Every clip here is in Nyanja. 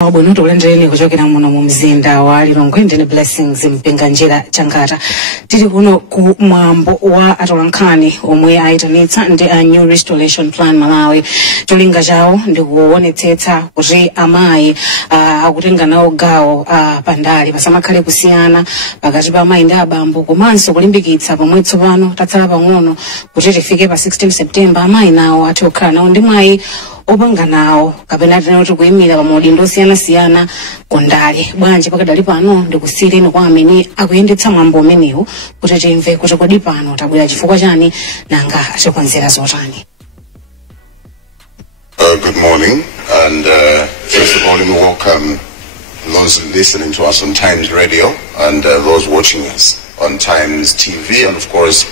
Bono tulendereni kuchokera muno mu mzinda wa Lilongwe ndine Blessings mpinga njira Changata. Tiri kuno ku mwambo wa atolankhani omwe aitanitsa ndi a New Restoration Plan Malawi. Cholinga chawo ndi kuonetsetsa kuti amayi akutenga nawo gawo pandale pasamakhale kusiyana pakati pa amayi ndi abambo komanso kulimbikitsa pomwe tsopano tatsala pang'ono kuti tifike pa 16 September amayi nawo athe kukhala nawo ndi mwayi opanga nawo kapena tinoti kuyimira pa maudindo osiyana-siyana kondale. Bwanji pakadali pano ndikusireni kwa amene akuyendetsa mwambo umenewu kuti timve kuti kodi pano tabwera chifukwa chani nanga achikonzera zotani. Good morning, and first of all, let me welcome those listening to us on Times Radio and those watching us on Times TV and of course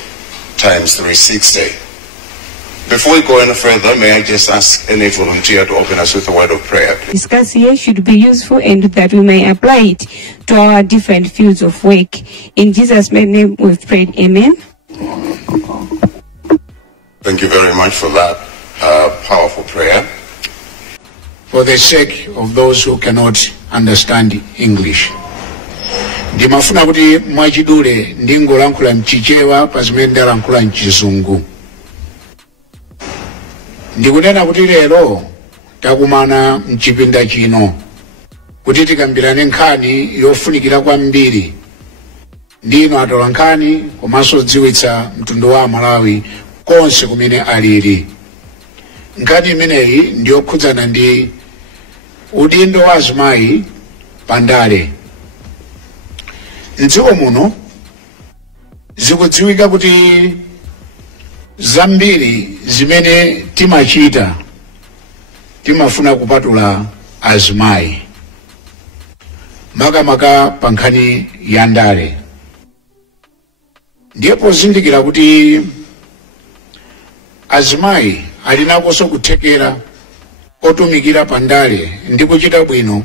Times 360. Before we go any further, may I just ask any volunteer to open us with a word of prayer, please? Discuss here should be useful and that we may apply it to our different fields of work. In Jesus' name we've prayed, amen. Thank you very much for that powerful prayer. For the sake of those who cannot understand English, ndimafuna kuti mwachidule ndingolankhula mchichewa pazimene ndalankhula mchizungu. Ndikunena kuti lero takumana mchipinda chino kuti tikambirane nkhani yofunikira kwambiri ndino atolankhani komanso dziwitsa mtundu wa Malawi konse kumene alili. Nkhani imeneyi ndiyokhudzana ndi udindo wa azimayi pandale. M'dziko muno zikudziwika kuti zambiri zimene timachita timafuna kupatula azimayi makamaka pa nkhani ya ndale. Ndipo zindikira kuti azimayi alinakonso kuthekera otumikira pandale ndi kuchita bwino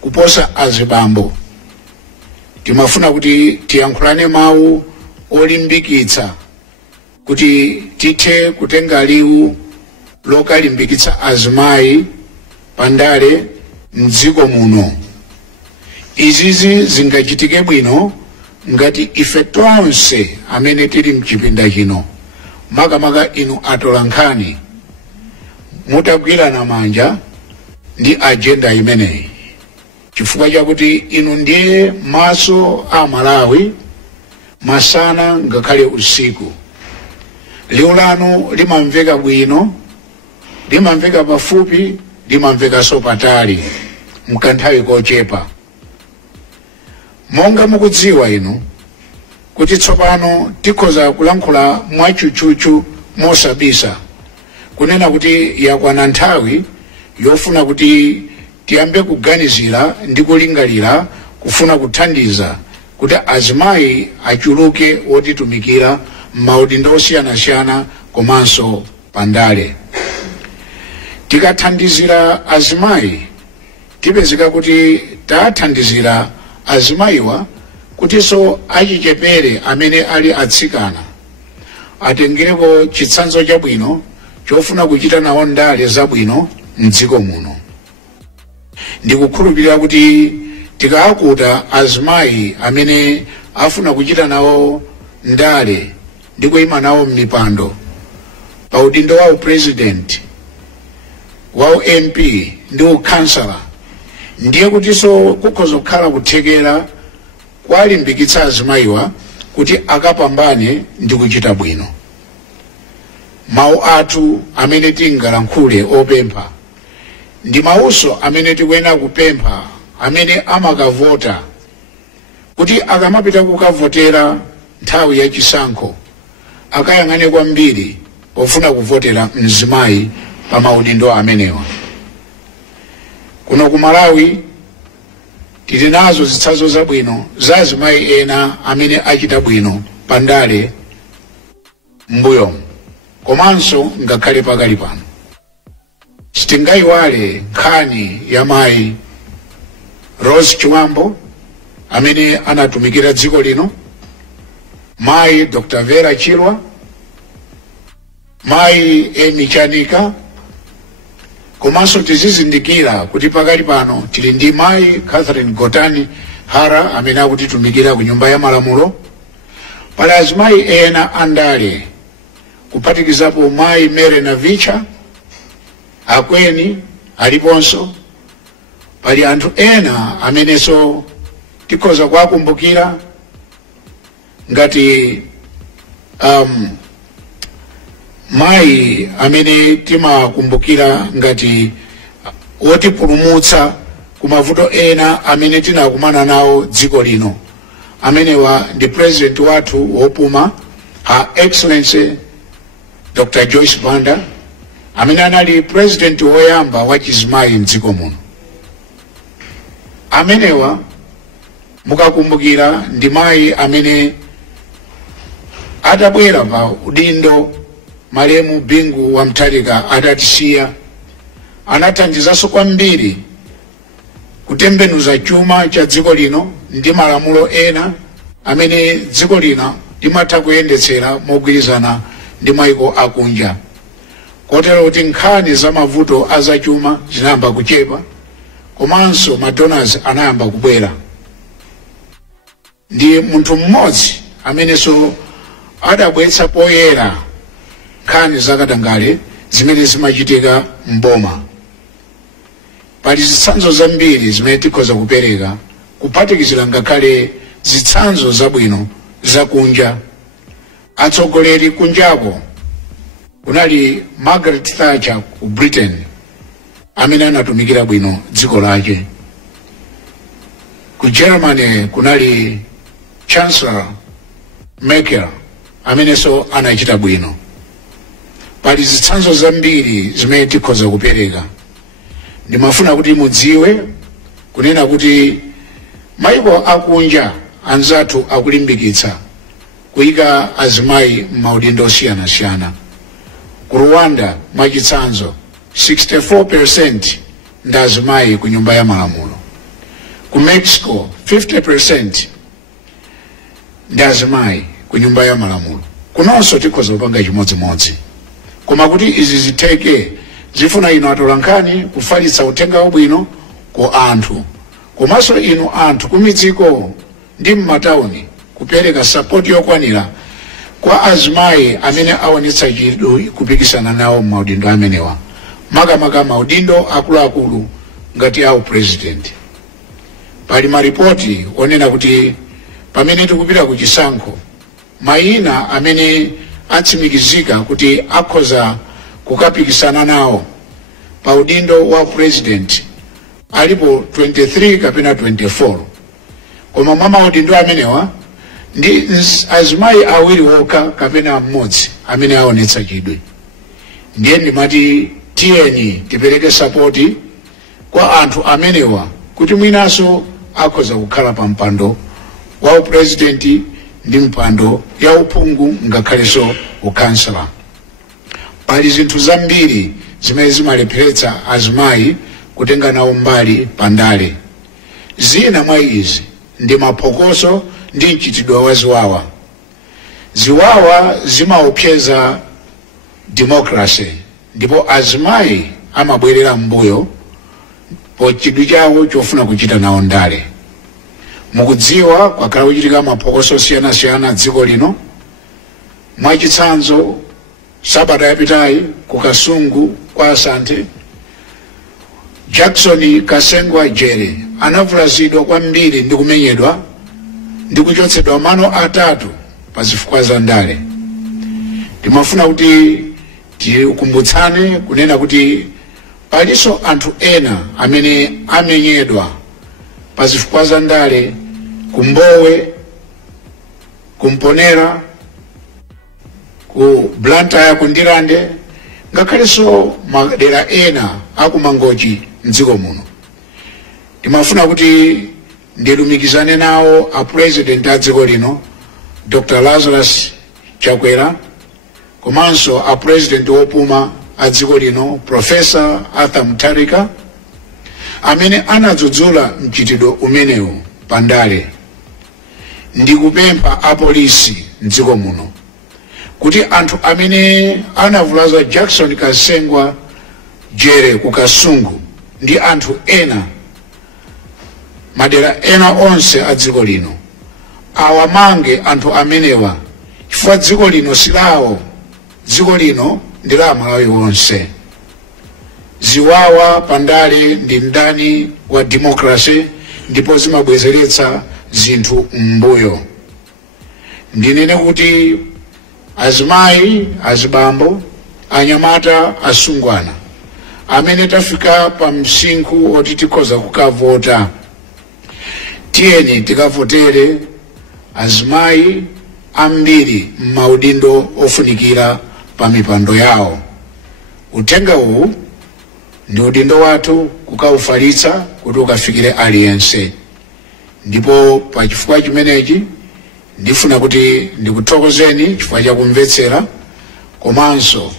kuposa azibambo. Timafuna kuti tiyankhulane mawu olimbikitsa kuti tithe kutenga liwu lokalimbikitsa azimayi pandale m'dziko muno. Izizi zingachitike bwino ngati ife tonse amene tili mchipinda chino makamaka inu atolankhani mutagwirana manja ndi agenda imeneyi, chifukwa chakuti inu ndiye maso a Malawi masana ngakhale usiku. Liwu lanu limamveka bwino, limamveka pafupi, limamvekanso patali mkanthawi kochepa. Monga mukudziwa inu kuti tsopano tikhoza kulankhula mwachuchuchu mosabisa kunena kuti yakwana nthawi yofuna kuti tiyambe kuganizira ndi kulingalira kufuna kuthandiza kuti azimayi achuluke otitumikira m'maudindo osiyana-siyana komanso pandale. Tikathandizira azimayi tipezeka kuti tathandizira azimayiwa kutinso achichepere amene ali atsikana atengereko chitsanzo chabwino chofuna kuchita nawo ndale zabwino m'dziko muno. Ndikukhulupirira kuti tikaakuta azimayi amene afuna kuchita nawo ndale ndi kuyima nawo m'mipando pa udindo wa president wa MP ndi ukhansala, ndiye kutinso kukhoza kukhala kuthekera kwalimbikitsa azimayiwa kuti akapambane ndi kuchita bwino. Mawu athu amene tingalankhule opempha ndi mawuso amene tikuyenera kupempha amene amakavota kuti akamapita kukavotera nthawi ya chisankho akayang'ane kwambiri pofuna kuvotera mzimayi pa maudindo amenewa. Kuno ku Malawi tili nazo zitsanzo zabwino za azimayi ena amene achita bwino pandale m'mbuyomu komanso ngakhale pakali pano. Sitingayiwale nkhani ya mayi Rose Chiwambo amene anatumikira dziko lino, mayi Dr. Vera Chilwa, mayi Amy Chanika, komanso tizizindikira kuti pakali pano tili ndi mayi Catherine Gotani Hara amene akutitumikira ku nyumba ya malamulo, pali azimayi ena andale kuphatikizapo mayi Mere Navicha Akweni aliponso, pali anthu ena amenenso tikhoza kuwakumbukira ngati mayi amene timakumbukira ngati wotipulumutsa ku mavuto ena amene tinakumana nawo dziko lino, amenewa ndi president wathu wopuma Her Excellency Dr. Joyce Banda, amene anali president woyamba wa chizimayi mdziko muno. Amenewa mukakumbukira ndi mayi amene atabwera pa udindo Malemu Bingu wa Mutharika atatisiya, anathandizanso kwambiri kutembenuza chuma cha dziko lino ndi malamulo ena amene dziko lino limatha kuyendetsera mogwirizana ndi mayiko akunja, kotero kuti nkhani za mavuto azachuma zinayamba kuchepa, komanso madonors anayamba kubwera. Ndi munthu mmodzi amenenso adabweretsa poyera nkhani zakatangale zimene zimachitika mboma. Pali zitsanzo zambiri zimene tikhoza kupereka kuphatikizira ngakhale zitsanzo zabwino zakunja. Atsogoleri kunjako kunali Margaret Thatcher ku Britain amene anatumikira bwino dziko lake. Ku Germany kunali Chancellor Merkel amenenso anachita bwino. Pali zitsanzo zambiri zimene tikhoza kupereka. Ndimafuna kuti mudziwe kunena kuti mayiko akunja anzathu akulimbikitsa kuyika azimayi m'maudindo osiyanasiyana. Ku Rwanda mwachitsanzo 64% ndi azimayi ku nyumba ya malamulo. Ku Mexico 50% ndi azimayi ku nyumba ya malamulo. Kunonso tikhoza kupanga chimodzimodzi. Koma kuti izi zitheke zifuna inu atolankhani kufalitsa uthenga wabwino ku anthu, komanso inu anthu kumidziko ndi m'matawuni kupereka support yokwanira kwa azimayi amene aonetsa chidwi kupikisana nawo m'maudindo amenewa, makamaka maudindo akuluakulu ngati awu president. Pali maripoti onena kuti pamene tikupita ku chisankho, mayina amene atsimikizika kuti akhoza kukapikisana nawo pa udindo wa president alipo 23 kapena 24, koma mwa maudindo amenewa ndi azimayi awiri wokha kapena mmodzi amene aonetsa chidwi. Ndiye ndimati tiyeni tipereke sapoti kwa anthu amenewa kuti mwinaso akhoza kukhala pa mpando wa president ndi mpando ya uphungu ngakhalenso ukansala. Pali zinthu zambiri zimene zimalepheretsa azimayi kutenga nawo mbali pandale. Zina mwa izi ndi maphokoso ndi mchitidwe wa ziwawa. Ziwawa zimaopseza democracy, ndipo azimayi amabwerera mbuyo po chidwi chawo chofuna kuchita nawo ndale. Mukudziwa kwakhala kuchitika maphokoso osiyanasiyana dziko lino. Mwachitsanzo sabata yapitayi ku Kasungu kwa Asante, Jackson Kasengwa Jere anavulazidwa kwambiri ndi kumenyedwa ndi kuchotsedwa mano atatu pa zifukwa za ndale. Timafuna kuti tikumbutsane kunena kuti palinso anthu ena amene amenyedwa pa zifukwa za ndale ku Mbowe, ku Mponera, ku Blantyre, ku Ndilande, ngakhalenso madera ena akumangochi mdziko muno. Timafuna kuti ndilumikizane nawo a president a dziko lino Dr. Lazarus Chakwera, komanso a president wopuma a dziko lino Professor Arthur Mutharika, amene anadzudzula mchitidwe umenewu pandale. Ndikupempha apolisi mdziko muno kuti anthu amene anavulaza Jackson Kasengwa jere kukasungu ndi anthu ena madera ena onse a dziko lino awamange anthu amenewa chifukwa dziko lino silawo, dziko lino ndi la Malawi wonse. Ziwawa pandale ndi mdani wa demokrasi ndipo zimabwezeretsa zinthu mbuyo. Ndinene kuti azimayi, azibambo, anyamata, asungwana amene tafika pa msinkhu oti tikhoza kukavota, tiyeni tikavotere azimayi ambiri m'maudindo ofunikira pa mipando yawo. Uthenga uwu ndi udindo wathu kukaufalitsa kuti ukafikire aliyense. Ndipo pa chifukwa chimenechi ndifuna kuti ndikuthokozeni chifukwa cha kumvetsera komanso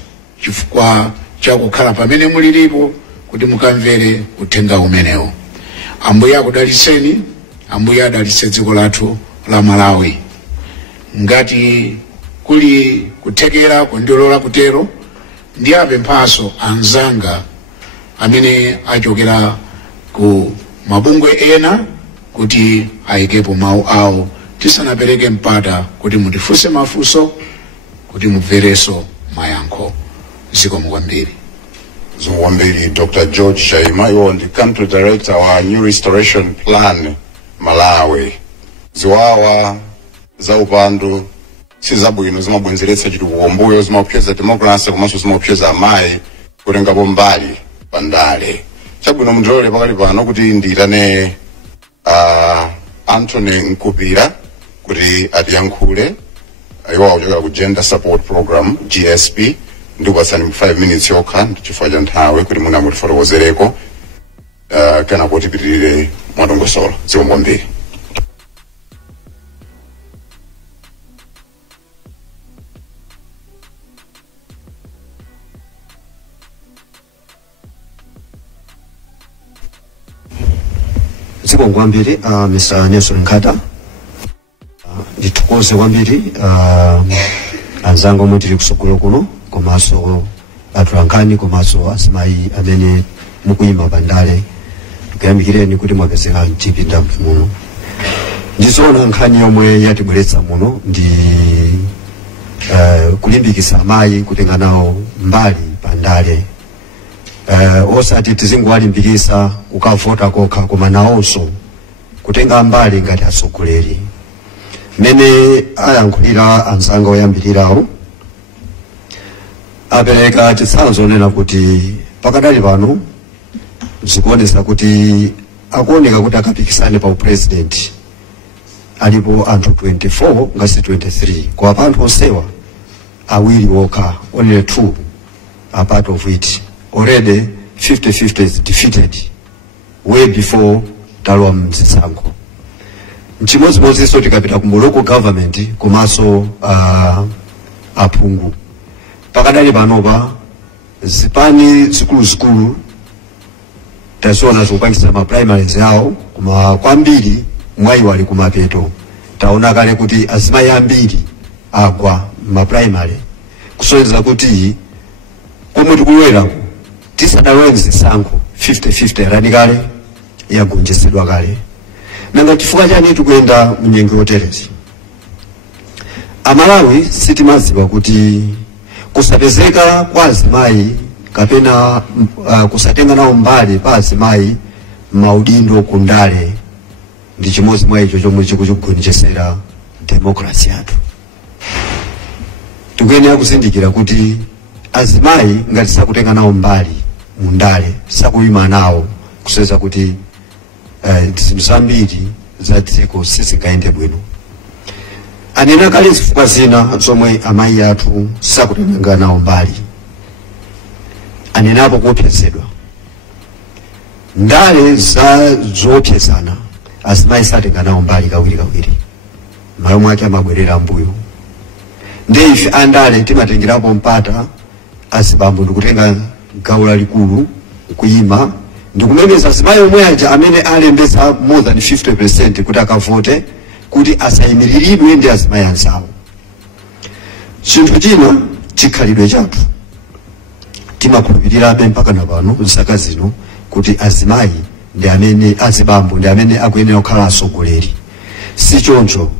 chifukwa cha kukhala pamene mulilipo kuti mukamvere uthenga umenewo. Ambuye akudalitseni, Ambuye adalitse dziko lathu la Malawi. Ngati kuli kuthekera kundilola kutero, ndiyapemphaso anzanga amene achokera ku mabungwe ena kuti ayikepo mawu awo tisanapereke mpata kuti mutifunse mafunso kuti mumverenso mayankho. Zikomo kwambiri. Zuwambiri Dr. George Shaima, you are the country director of our New Restoration Plan Malawi. Ziwawa za upandu sizabwino zimabwenzeretsa chitukuko kumbuyo, zimapyeza democracy komanso zimapyeza amayi kutengapo mbali pandale. Chabwino mundilole pakali pano kuti ndiyitane Anthony Nkupira kuti atiyankhule. Iwo akuchokera ku Gender Support Program GSP. Ndikupatsani 5 minutes yokha chifukwa cha nthawi kuti muna mutifotokozereko kana kuti pitirire mwadongosolo. Zikomo kwambiri. Zikomo kwambiri Mr. Nelson Nkata. Ndithokoze kwambiri anzango omwe tili kusogolo kuno komanso atolankhani komanso azimayi amene mukuyima pandale. Tikuyamikireni kuti mwapezeka mchipinda muno. Ndizoona nkhani yomwe yatibweretsa muno ndi kulimbikitsa amayi kutenga nawo mbali pandale. Osati tizingowalimbikitsa kukavota kokha koma nawonso kutenga mbali ngati atsogoleri. Mene ayankhulira anzanga oyambirirawo apereka chitsanzo nena kuti pakadali pano zikuonesa kuti akuoneka kuti akapikisane pa upresident alipo anthu 24 ngasi 23 kwa anthu onsewa awiri wokha, only 2 are part of it. Already 50-50 is defeated way before talowa mzisankho. Nchimodzi so tikapita ku local government komanso aphungu pakadali panopa zipani zikulu taziona zikupangisa ma primaries yawo koma kwambiri mwayi wali kumapeto. Taona kale kuti azimayi ambiri agwa ma primary kusonyeza kuti komwe tikulowera tisadalowe mzisankho 50-50 radikale yagonjetsedwa kale. Nanga chifukwa chani tikuyenda mnyengo yoterezi? Amalawi sitimadziwa kuti kusapezeka kwa azimayi kapena kusatenga nawo mbali pa azimayi maudindo kundale ndi chimodzi mwa icho chomwe chikugonjetsera demokrasi yathu. Tikuyenera kuzindikira kuti azimayi ngati sakutenga nawo mbali mundale, sakuyima nawo kuseza kuti zinthu zambiri za dziko sizingayende bwino. Anena kale zifukwa zina zomwe amayi athu sakutenga nawo mbali. Anenapo kuopsezedwa ndale za zoopsezana azimayi satenga nawo mbali kawiri malo mwake amabwerera mbuyo. Nde ife andale timatengerapo mpata azibambo ndikutenga gawo lalikulu kuyima ndikumemeza azimayi omwe aja amene alembesa more than 50% kuti akavote kuti asayimiriridwe ndi azimayi anzawo. Chinthu china chikhalidwe chathu. timakhulupirirabe mpaka na pano zaka zino kuti azimayi ndi amene azibambo ndi amene akuyenera kukhala atsogoleri. Si choncho,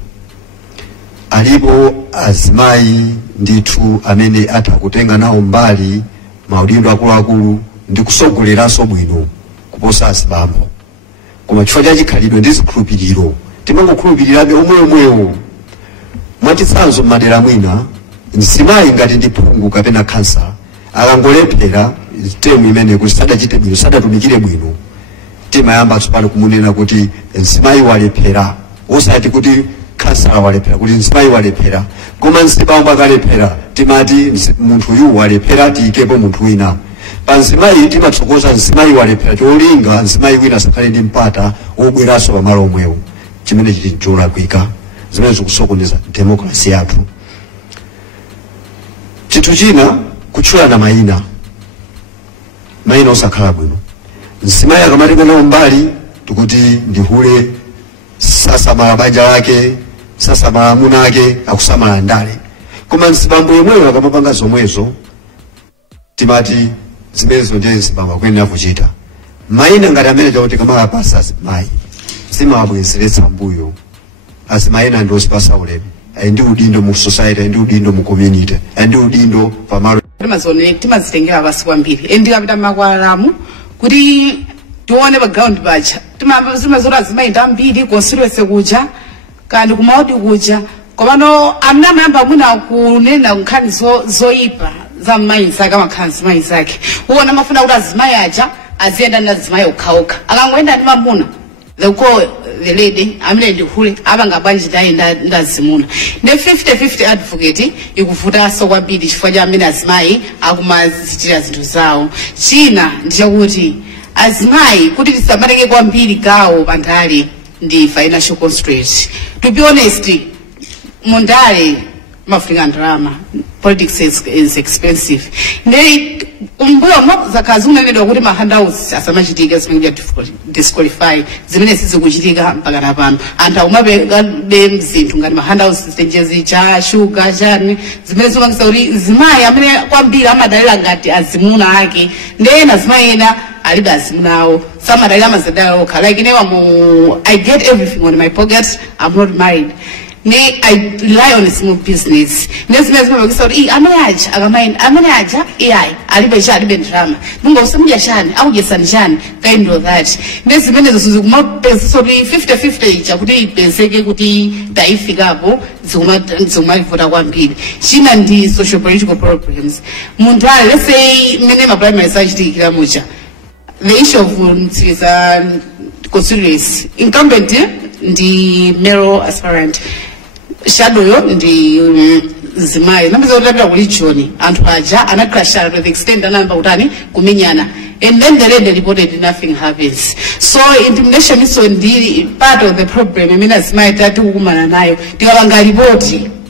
alipo azimayi ndithu amene atha kutenga nawo mbali maudindo akuluakulu ndi kusogoleranso bwino kuposa azibambo. Koma chifukwa cha chikhalidwe ndi zikhulupiriro timangokhulupirirabe omweomwewo. Mwachitsanzo m'madera mwina, mzimayi ngati ndi phungu kapena kansa akangolephera temu imene kuti sadachite bwino sadatumikire bwino, timayamba tsopano kumunena kuti mzimayi walephera, osati kuti kansa walephera, kuti mzimayi walephera. Koma mzibambo akalephera timati munthu uyu walephera, tiyikepo munthu wina. Pa mzimayi timatsokoza mzimayi walephera cholinga mzimayi wina asakhale ndi mpata wobweranso pamalo omwewo, chimene chili cholakwika, zimene zikusokoneza demokrasi yathu. Chinthu china kutchulana mayina osakhala bwino. Mzimayi akamatenga nawo mbali tikuti ndihule, sasamala banja lake, sasamala amuna ake, akusamala ndale. Koma mzibambo yemweyo akamapanga zomwezo timati zimenezo ndiye mzibambo akuyenera kuchita. Mayina ngati amene chakuti kamalapasa azimayi zimawabwezeretsa mbuyo. Azimayi ndi osipasa ulemu, ndi udindo mu society, ndi udindo mu community, ndi udindo pamalo. Timazitengera pasi kwambiri ndikapita makwalamu kuti tione background bacha timazora azimayi ndambiri constituency kuja kandi kumaudi kuja komano amna mayamba mwina kunena nkhani zoyipa za mayi zake amakhala zimayi zake. Uwona mafuna kuti azimayi aja aziyenda ndi azimayi okhaokha, akangoyenda ndi mamuna they call the lady amene ndihule abanga bwanji ndayi ndazimuna. Ne 50-50 advocate ikuvutanso kwambiri chifukwa cha amene azimayi akumazitira zinthu zawo. China ndichakuti azimayi kuti tisamatenge kwambiri gawo pandale ndi financial constraints. To be honest, mundale mafunika ndalama, politics is expensive. Ne umbuyo zakazi unanedwa kuti ma handouts asamachitika zimene disqualify zimene sizikuchitika mpaka napano. Anthu akumabe mzinthu ngati ma handouts stages cha sugar chani zimene zimangisa kuti zimayi amene kwambiri amadalira ngati azimuna ake ndena zimayi ena alibe azimuna awo samadalira amazadala okha. Like I get everything on my pocket, I'm not married. I rely on a small business. Nezimene zimabekisa kuti amayaja akamaina amayaja alibe drama. Mungu usamuja chani au jesani chani kind of that. Nezimene zikumapesa kuti 50-50 chakuti ipenseke kuti taifika hapo zikumalivuta kwambiri. China ndi social political problems. Mundale, let's say mene primary sachitikira mucha. The issue of constituency incumbent ndi male aspirant. Shadow yo ndi zimayi nambiza utapita kulichoni anthu aja anakrasha to the extent anamba utani kuminyana, and then the lady reported nothing happens. So intimidation is part of the problem. I mean azimayi tati kukumana nayo tikapanga report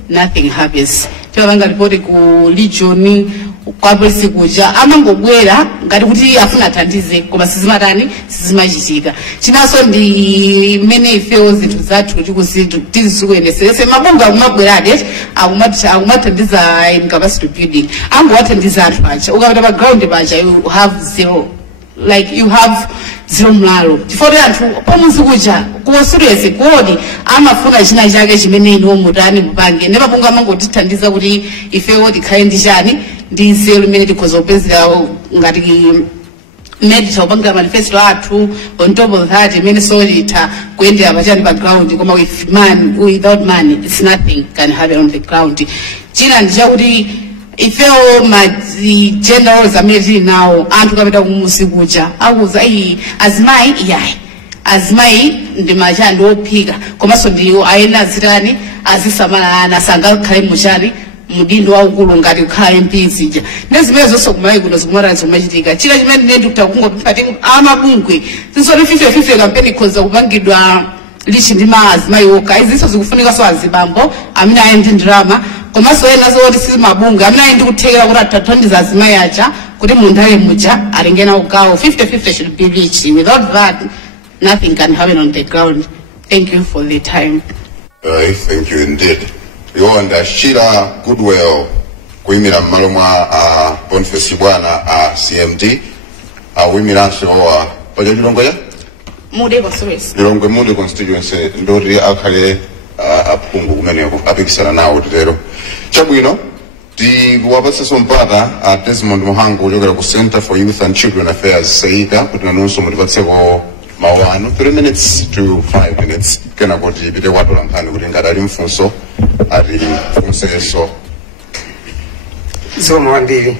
nothing happens. Tikapanga report ku lichoni kwa polisi kuja amangobwera ngati kuti afuna thandize koma sizimatani sizimachitika. Chinaso ndi mene ifewo zinthu zathu kuti tizikuyendesese mabunga akumabwerade akumathandiza in capacity building angowathandiza anthu aja. Ukapita pa ground paja you have zero mlalo chifukwa anthu pamuzi kuja kuwasuriwese kodi amafuna china chake chimene ino mutani mupange ne mabunga amangotithandiza kuti ifewo tikhale ndi chani ndi nzeru imene tikhozopezera ngati medita upanga manifesto athu. On top of that imene solita kuendera pachani pa ground koma without money it's nothing can happen on the ground. China ndichakuti ifewo general zamezi nawo anthu kapita kumusi kuja akuza azimayi ndi machandi ophika komanso ndiwo ayenda zitani azisamala ana sangakhale muchani mudindo waukulu ngati kukhala MP zija. Nezimene zonse kumalayi kuno zikumata zimachitika. China chimene ndikuta kungopati amabungwe zinsoti 50-50 kampeni ikhoza kupangidwa lichi ndi azimayi okha. Izinso zikufunika so azibambo amene ayendi ndalama komanso ena zoti sizimabungwe amene ayendi kuthekera kuti atathandiza azimayi aja kuti mundale muja alengena ugawo. 50-50 should be reached. Without that nothing can happen on the ground. Thank you for the time. Thank you indeed. You and Sheila Goodwill kuyimira mmalo mwa Boniface Bwana CMD awimiranso paja Lilongwe Mude Constituency. Lilongwe Mude Constituency ndori akhale aphungu kumeneko apikisana nawo tutero chabwino wapatsa sompata Desmond Muhangu kuchokera ku Center for Youth and Children Affairs Seika kuti nanunso mutipatseko mawano 3 minutes to 5 minutes kena kuti pite kwatola nkhani kuti ngati ali mfunso ati mfunseso zomwe wambiri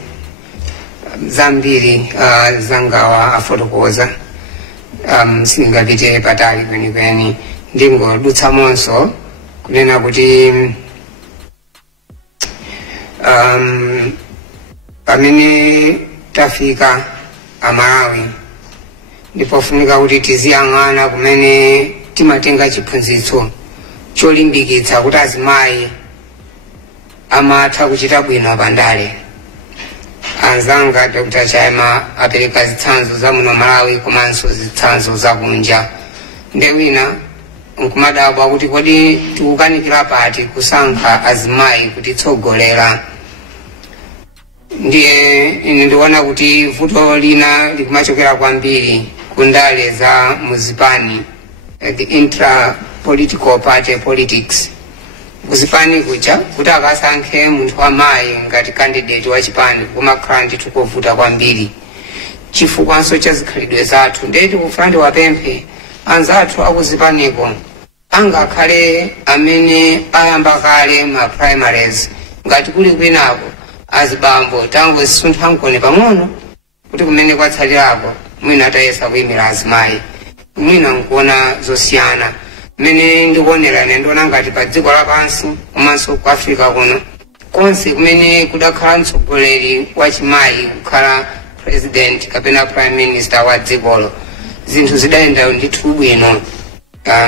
zambiri zangawa afotokoza singapite patali kwenikweni ndingodutsa monso kunena kuti pamene tafika Malawi ndipofunika kuti tiziyang'ana kumene timatenga chiphunzitso cholimbikitsa kuti azimayi amatha kuchita bwino pandale. Anzanga Dr. Chaima apereka zitsanzo za muno Malawi komanso zitsanzo za kunja. Ndewina nkumadabwa kuti kodi tikukanikira pati kusankha azimayi kuti tsogolera. Ndiye ine ndiona kuti vuto lina likumachokera kwambiri kundale za muzipani, the intra-political party politics. Muzipani kucha kuti akasankhe munthu wamayi ngati candidate wa chipani kumakhala ndithu kovuta kwambiri chifukwanso cha zikhalidwe zathu. Ndeti kufuna ndiwapemphe anzathu akuzipaniko angakhale amene ayamba kale ma primaries ngati kuli kwinako azibambo tango zisuntha mkone pang'ono kuti kumene kwatsalirako mwina atayesa kuyimira azimayi. Mwina nkuona zosiyana mene ndikuonera ndiona ngati pa dziko lapansi komanso ku Africa kuno konse kumene kudakhala mtsogoleri wa chimayi kukhala president kapena prime minister wa dzikolo zinthu zidayenda ndithu bwino.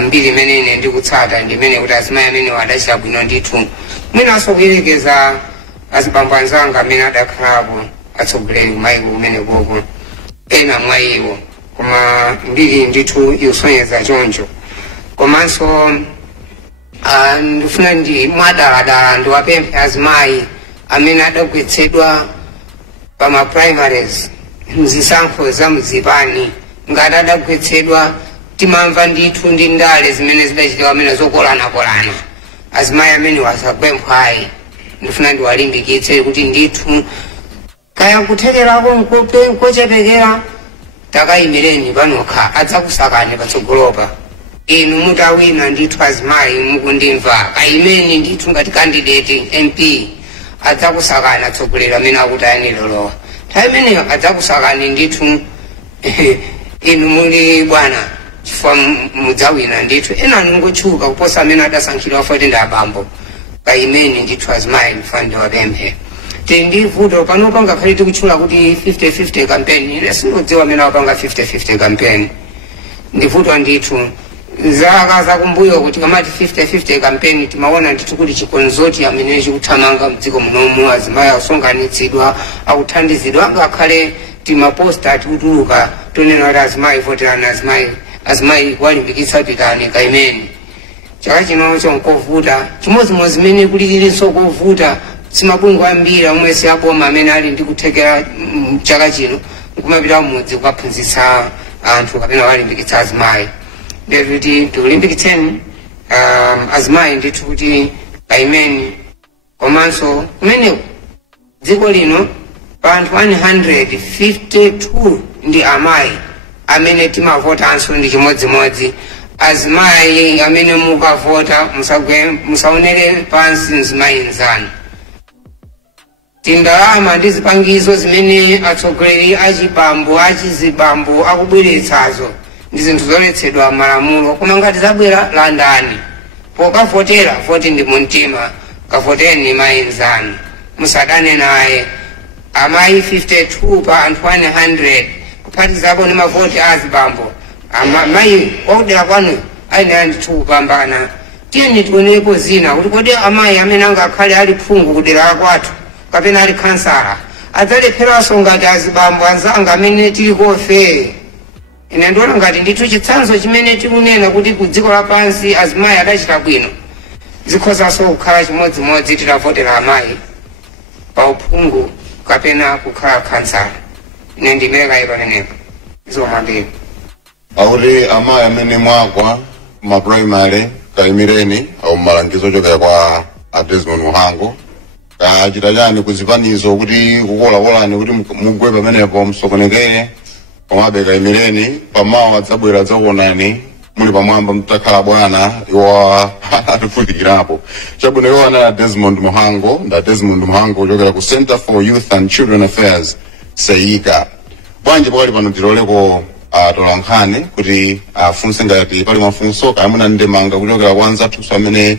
Mbiri imene ine ndikutsata ndimene kuti azimayi amene adachita bwino ndithu. Mwinanso kuyerekeza azibambo anzanga amene adakhalapo atsogoleri kumayiko kumene koko ena mwa iwo koma mbiri ndithu ikusonyeza choncho. Komanso ndifuna ndi mwadaladala ndiwapemphe azimayi amene adagwetsedwa pa ma primaries mzisankho za mzipani ngati adagwetsedwa timamva ndithu ndi ndale zimene zidachitika amene zokolana-kolana. Azimayi amene wasagwemphwayi ndifuna ndiwalimbikitse kuti ndithu kaya kuthekerako nkochepekera takayimireni panokha adzakusakani patsogolopa. Inu mutawina ndithu azimayi mukundimva kayimeni ndithu ngati candidate MP adzakusakani atsogolera amene akutayanilolowa. Nthawi imeneyo adzakusakani ndithu inu muli bwana chifukwa mudzawina ndithu. Ena ningotchuka kuposa amene adasankhidwa foti ndi abambo. Kayimeni ndithu azimayi ndifuna ndiwapemphe. Ndi vuto panopa ngakhale tikutchula kuti 50-50 campaign ine sindidziwa amene wapanga 50-50 campaign. Ndi vuto ndithu. Zaka zakumbuyo kuti kamati 50-50 campaign timaona ndithu kuti chikonzoti amene chikuthamanga mdziko munomu azimayi asonganitsidwa akuthandizidwa ngakhale timaposta tikutuluka tonena kuti azimayi voterani azimayi kuwalimbikitsa pitani kayimeni. Chaka chinocho nkovuta chimodzimodzi zimene kulilinso kovuta simabungwe ambiri omwe si aboma amene ali ndi kuthekera chaka chino nkumapita mudzi kukaphunzitsa anthu kapena walimbikitsa azimayi. Ndekuti tikulimbikitseni azimayi ndithu kuti kayimeni. Komanso kumeneko dziko lino pa anthu 152 ndi amayi amene timavotanso ndi chimodzimodzi. Azimayi amene mukavota musaonere pansi mzimayi nzanu. Tindalama ndi zipangizo zimene atsogoleri achizibambo akubweretsazo ndi zinthu zoletsedwa malamulo koma ngati zabwera landani. Pokavotera voti ndi mumtima kavoteni mayi nzanu musadane naye. Amayi 52 pa anthu 100 kuphatizapo ndi mavoti azibambo. Amayi wakudera kwanu ayenera ndithu kupambana. Tiyeni tionepo zina kuti kodi amayi amene angakhale ali phungu kudera kwathu kapena ali kansala adzalepheranso ngati azibambo anzanga amene tili kofe. Ine ndiona ngati ndithu chitsanzo chimene tikunena kuti ku dziko lapansi azimayi adachita bwino zikhozanso kukhala chimodzimodzi titavotera amayi pa uphungu kapena kukhala kansala. Ine ndimeka ipanenepo zomwambiri. Auli amayi amene mwagwa ma primary kaimireni au malangizo chokera kwa Desmond Muhango kachita chani kuzipanizo kuti kukola-kolani kuti mugwe pamenepo msokonekere komabe kaimireni pamawa adzabwera dzakuonani muli pamwamba mtakhala bwana iwa atifutikirapo chabwino Desmond Muhango nda Desmond Muhango chokera ku Center for Youth and Children Affairs Seika bwanji pakali pano tiloleko tolankhani kuti afunse ngati pali mafunso kamuna ndemanga kuchokera kwa anzathu amene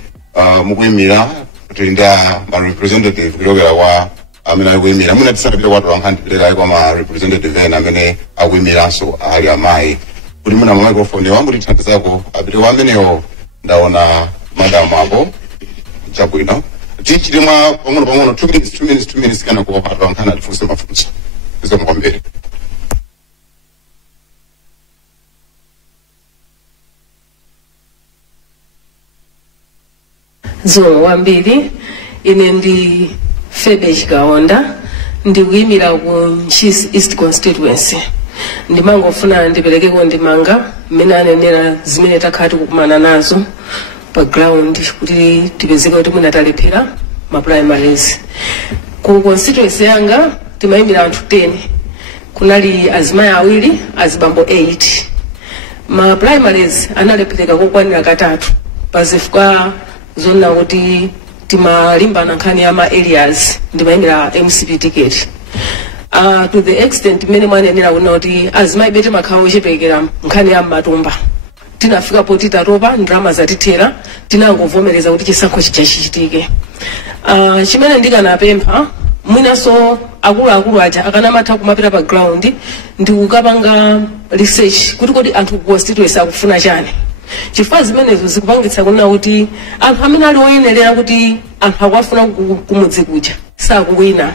mukuyimira kuti nda ma representative kuchokera kwa amene akuyimira muna tisapita kwa tolankhani tipiteka kwa ma representative ena amene akuyimiranso ali amayi kuti muna microphone wangu tithandizako apite kwa amenewo ndaona madam apo chabwino tichiti mwa pang'ono 2 minutes kana kwa tolankhani atifunse mafunso izo mkwambiri. Zo wambiri ine ndi Febe Chikaonda ndikuyimira ku Mchisi East Constituency ndimangofuna ndiperekeko ndimanga mmene anenera zimene takhala tikukumana nazo pa ground kuti tipezeke kuti munatalephera ma primaries. Ku constituency yanga timayimira anthu 10 kunali azimayi awiri azibambo 8 ma primaries analephereka kokwanira katatu pazifika zona kuti timalimbana nkhani ya ma areas ndimayimira MCP ticket to the extent mene mwanenera kuti azimayi bete makhawo chepekera nkhani ya matumba tinafika poti tatopa ndrama zatithera tinangovomereza kuti chisankho chichitike. Chimene ndikanapempha mwinaso akulu aja akanamatha kumapita pa ground ndikukapanga research kuti kodi anthu ku constituency akufuna chani. Chifukwa zimenezo zikupangitsa kunena kuti anthu amene ali oyenerera kuti anthu akwafuna kumudzi kuja sakuwina.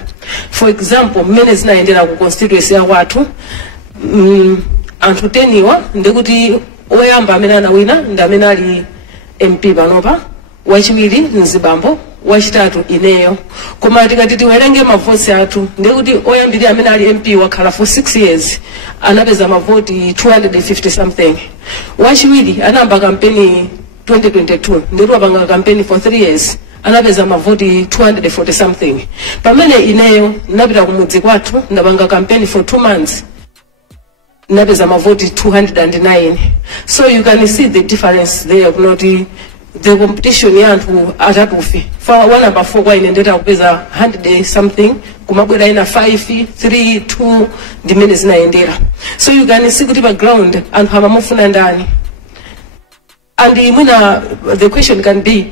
For example mmene zinayendera ku constituency ya kwathu anthu 10 iwa ndikuti oyamba amene anawina ndi amene ali MP panopa, wachiwiri Nzibambo, wachitatu ineyo. Koma tikati tiwerenge mavoti athu ndikuti oyambiri amene ali MP wakhala for 6 years anapeza mavoti 250 something. Wachiwiri anamba kampeni 2022 ndikuti wapanga kampeni for 3 years anapeza mavoti 240 something. Pamene ineyo napita kumudzi kwathu ndapanga kampeni for 2 months napeza mavoti 209. So you can see the difference there. Kunoti the competition yantu atatufi for one number 4 kwa inendeta kupeza 100 something kumabwera ina 5 3 2 ndimene zinaendera. So you can see kuti pa ground anthu amamufuna ndani. And mwina the question can be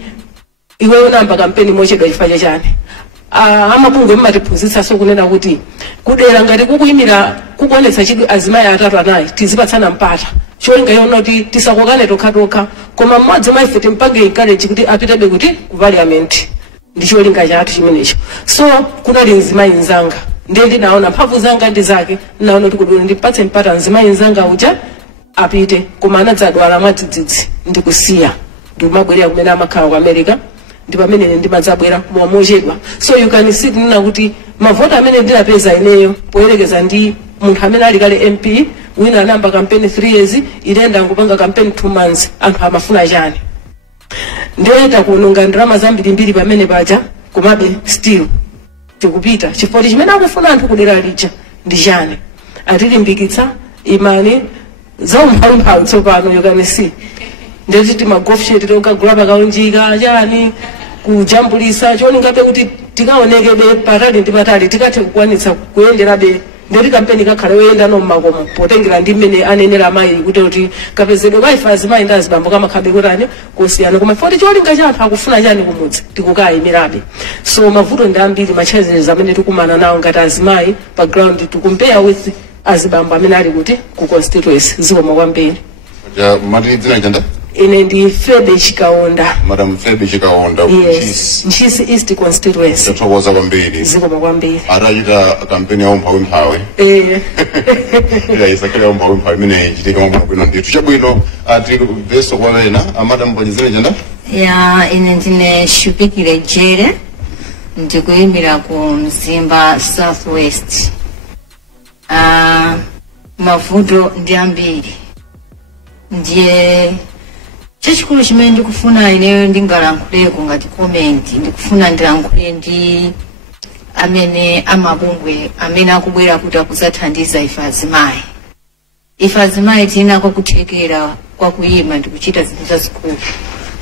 iwe namba kampeni mochedwa chifukwa chani. Amabungu mmatiphunzitsa so kunena kuti kudera ngati kukuyimira kukuonetsa chidwi azimayi atatu anayi tizipatsana mpata cholinga yona kuti tisakokane tokha koma mmodzi mwa ife timpange encourage kuti apitebe kuti ku parliament ndi cholinga chathu chimenecho. So kunali nzimayi nzanga ndiye ndinaona mphamvu zanga ndi zake naona kuti kudula ndipatse mpata nzimayi nzanga uja apite koma anadzadwala mwadzidzidzi ndikusiya ndimabwerera kumene amakhala ku America ndi pamene ndimadzabwera mochedwa. So you can see nina kuti mavota amene ndinapeza ineyo poyerekeza ndi munthu amene ali kale MP wina anamba kampeni 3 years ilenda ngupanga kampeni 2 months anthu amafuna chani. Ndiyeta kuononga ndrama zambirimbiri pamene paja komabe still tikupita chifukwa chimene akufuna anthu kudera lija ndi chani. Atilimbikitsa imani za umphawi tsopano you can see ndeti timagofshet tokagula pakaunjika chani kujambulisa cholingabe kuti tikaonekebe patali ndi patali tikathe kukwanitsa kuyenderabe ndeti kampeni kakhale oyenda no mmakomo potengera ndi mmene anenera amayi kuti kapezedwe kaifa azimayi ndi azibambo kamakhabe kutani kusiyana koma foti cholinga cha anthu akufuna chani kumudzi tikukayimirabe. So mavuto ndi ambiri machallenges amene tikumana nawo ngati azimayi pa ground tikumpare with azibambo amene ali kuti ku constituency zikoma kwambiri. Mati dzina chanda? Ine ndi Febe Chikaonda. Madam Febe Chikaonda. Yes. Mchisi East Constituency. Tathokoza kwambiri. Zikoma kwambiri. Atachita kampeni ya umphawi. Ya isakhala umphawi imene ichitika mwa bwino ndithu. Chabwino ati veso kwa wena Madam Bonyezere chanda? Ya ine ndine Shupikire Jere ndikuyimira ku Mzimba Southwest. Mavuto ndi ambiri. Ndiye chachikulu chimene ndikufuna ineyo ndingalankhuleko ngati comment, ndikufuna ndilankhule ndi amene amabungwe amene akubwera kuti akuzathandiza ife azimayi. Ife azimayi tinako kuthekera kwa kuyima ndi kuchita zinthu zazikulu,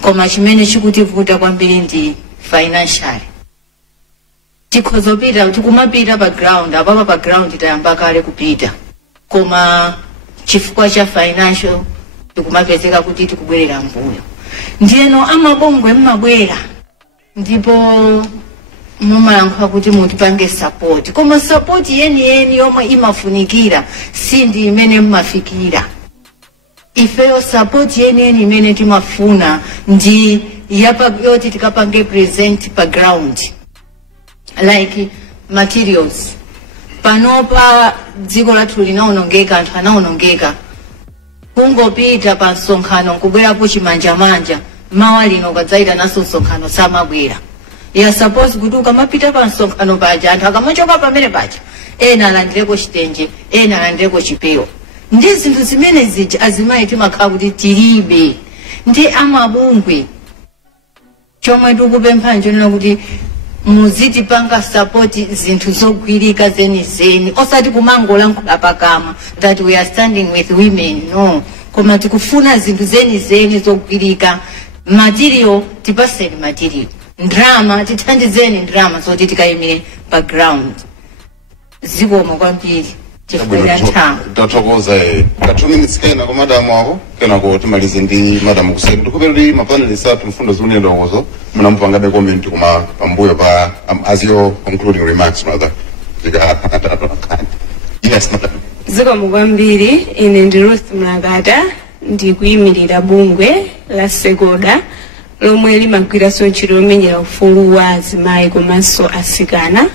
koma chimene chikutivuta kwambiri ndi financial. Tikhozopita tikumapita pa ground, apapa pa ground tayamba kale kupita, koma chifukwa cha financial tikumapezeka kuti tikubwerera mbuyo. Ndiyeno amabungwe mmabwera ndipo mumalankhula kuti mutipange support, koma support yeni yomwe imafunikira sindi imene mmafikira. Ifeyo support yeni imene timafuna ndi yoti tikapange present pa ground, like materials. Panopa dziko lathu linaonongeka, anthu anaonongeka. Kungopita pa nsonkhano kubwerapo chimanjamanja, mawa lino kadzaita naso nsonkhano samabwera. Ya suppose kuti ukamapita pa nsonkhano paja anthu akamachoka pamene paja ena alandireko chitenje, ena alandireko chipewa. Ndi zinthu zimene zija azimayi timakhala kuti tilibe. Ndi amabungwe chomwe tikupempha njonena kuti muzitipanga support zinthu zogwirika zenizeni, osati kumangolankhula pakama that we are standing with women, no, koma tikufuna zinthu zenizeni zogwirika. Material tipaseni material, ndrama tithandizeni ndrama zoti tikayimire pa ground. Zikomo kwambiri chifukwa cha Tatokoza 2 minutes kena kwa madam wako kena kwa timalize ndi madam kusema ndikupeli mapanelists athu mfundo zimene ndongozo munampangabe comment kuma pambuyo pa as your concluding remarks rather. Yes madam. Zikomo kwambiri. Ine ndi Ruth Mlagata, ndikuyimirira bungwe la Segoda lomwe limagwira ntchito yomenyera ufulu wa azimayi komanso asikana.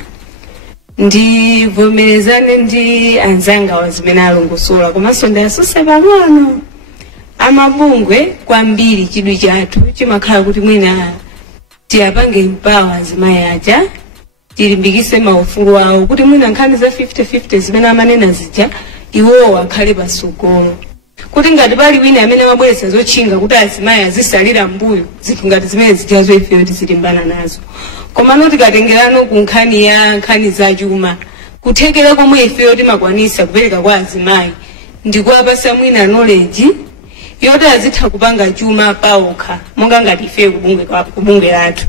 Ndivomerezane ndi anzanga wazimene alongosola komanso ndiyasose pang'ono. Amabungwe kwambiri chidwi chathu chimakhala kuti mwina tiyapange empower azimayi aja, tilimbikise maufulu awo kuti mwina nkhani za 50-50 zimene amanena zija iwowo akhale pasogolo. Kuti ngati pali wina amene amabweretsa zotchinga kuti azimayi azisalira mbuyo, zinthu ngati zimene zijazo ifeyo tizilimbana nazo. Koma noti katengerano ku nkhani za chuma, kuthekera komwe ifeyo timakwanisa kupereka kwa azimayi ndikuwapasa mwina knowledge yoti azitha kupanga chuma paokha, monga ngati ifeyo kubungwe lathu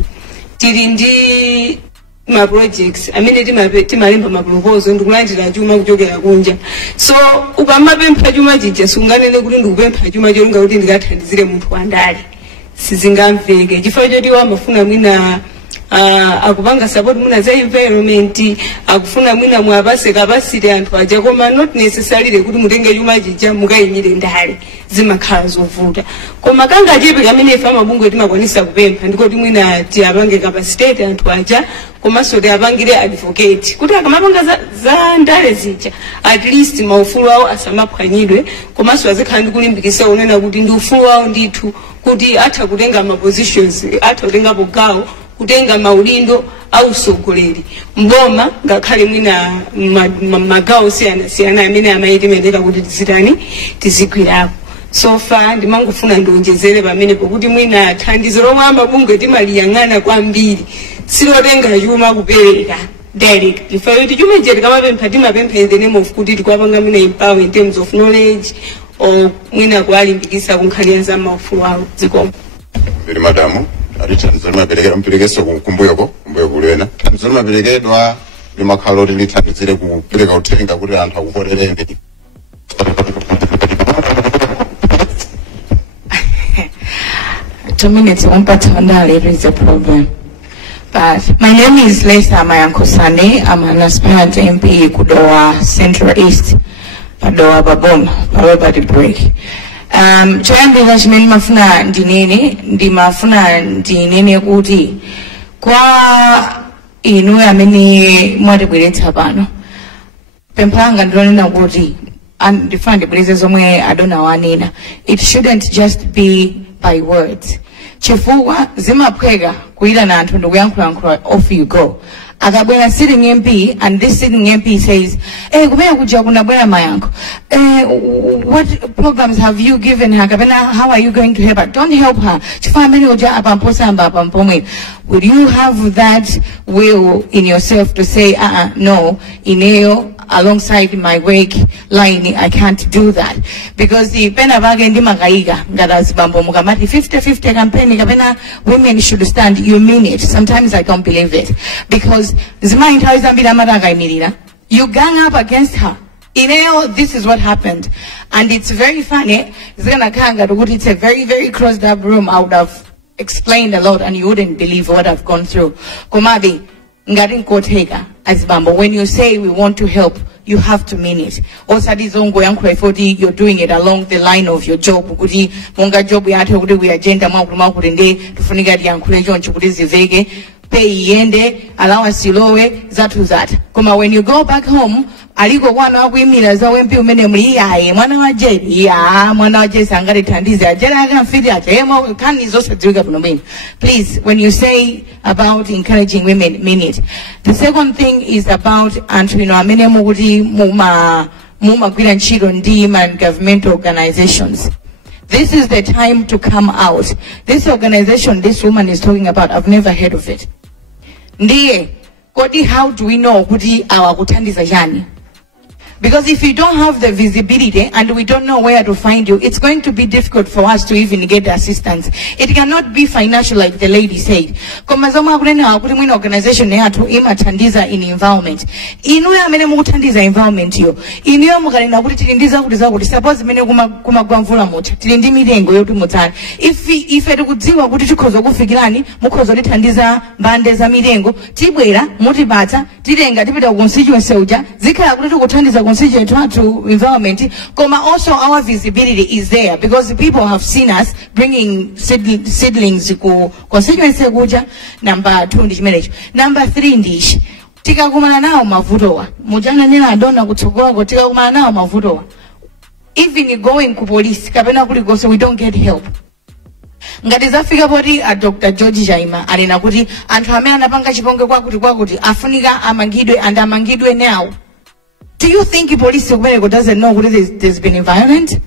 tili ndi ma projects amene timalemba ma proposal ndikulandira chuma kuchokera kunja. So ukamapempha chuma chija sunganene kuti ndikupempha chuma chonga kuti ndikathandizire munthu wandale, sizingamveke chifukwa choti wamafuna mwina akupanga support mwina za environment, akufuna mwina mwapase capacity anthu aja, koma not necessarily kuti mutenge chuma chija mukayimire ndale, zimakhala zovuta. Koma kanga chepe kamene ife amabungwe timakwanisa kupempha ndikoti mwina tiyapange capacity anthu aja, komanso tiyapangire advocate kuti akamapanga za ndale zija at least maufulu awo asamaphwanyidwe, komanso azikhala ndi kulimbikisa unena kuti ndi ufulu wawo ndithu kuti atha kutenga ma positions, atha kutenga gawo, kutenga maudindo au sogoleri mboma ngakhale mwina magawo siyana amene amayitemendeka kuti tizigwirapo. So far ndimangofuna ndionjezere pamene pokuti mwina thandizo lomwe amabungwe timaliyang'ana kwambiri silotenga chuma kupereka direct. Ife kuti chuma chete kamapempha timapempha in the name of kuti tikuwapanga mwina empower in terms of knowledge or mwina kuwalimbikisa kunkhani za maufulu awo. Zikomo. Mbiri madamu alithandizo limaperekedwa mperekeso kumbuyo kulena thandizo limaperekedwa limakhala kuti lithandizire kupereka uthenga kuti anthu akukolereni. 2 minutes won't there is a problem. But my name is Lesa Mayankosane. I'm an aspirant MP Kudoa Central East, Padoa Babon, Parobadi Break. Choyambi ngachimeni mafuna ndinene, ndi mafuna ndinene kuti kwa inu amene mwatibweretsa pano. Pempanga ndilonena kuti ndifuna ndibwereze zomwe adona wanena. It shouldn't just be by words. chifukwa zimaphweka kuila na anthu ndikuyankhula off you go. Akabwera sitting MP, and this sitting MP says, kumenya kuja kunabwera mayanko. What programs have you given her? How are you going to help her? Don't help her. Would you have that will in yourself to say, no, Ineo, alongside my work line, I can't do that? Because the pena bagendi magaiga, ngadas bambo mukamati 50-50 campaign, women should stand. You mean it. Sometimes I don't believe it. Because you gang up against her. Ineo, this is what happened. And it's very funny. It's a very, very closed up room. I would have explained a lot and you wouldn't believe what I've gone through. Komabi, ngarin kotega as bambo. When you say we want to help, you have to mean it. Also, you're doing it along the line of your job. Monga job we agenda pay yende, allowance lowe, that. Koma when you go back home, aliko wana women as a wempi umene mliya, mwana wa jedi, mwana wa jedi sangari tandiza, jela akamfidi emo kani zosa tuiga punomini. Please, when you say about encouraging women, mean it. The second thing is about, amene mugudi muma gwira nchiro ndima and government organizations. This is the time to come out. This organization this woman is talking about, I've never heard of it. Ndiye, kodi, how do we know kudi awakutandiza jani? Because if you don't have the visibility and we don't know where to find you, it's going to be difficult for us to even get the assistance. It cannot be financial like the lady said. Komazoma kurena akulimwina organization ya to ima tandiza in environment. Inuwe amene mukutandiza environment yo. Inuwe mukalina kuti tilindiza kuti suppose mene kumagwamvula mucha. Tilindi milengo yotu mutani. If edu kudziwa kuti chikozo kufikirani, mukozo litandiza mbande za milengo, tibwera, mutibata, tilenga, tipita constituency uja, zikaya kuti kutandiza constituent to environment, also our visibility is there because people have seen us bringing seedlings to constituency kuja. Number 2 ndish manage. Number 3 ndish tika kumana nao mavutowa mujana nila adona kutogoa tika kumana nao mavutowa even going ku police kapena kuli go, so we don't get help. Ngati zafika poti a Dr. George Jaima alina kuti anthu amene anapanga chiponge kwa kuti afunika amangidwe and amangidwe now. Do you think police doesn't know there's been violence?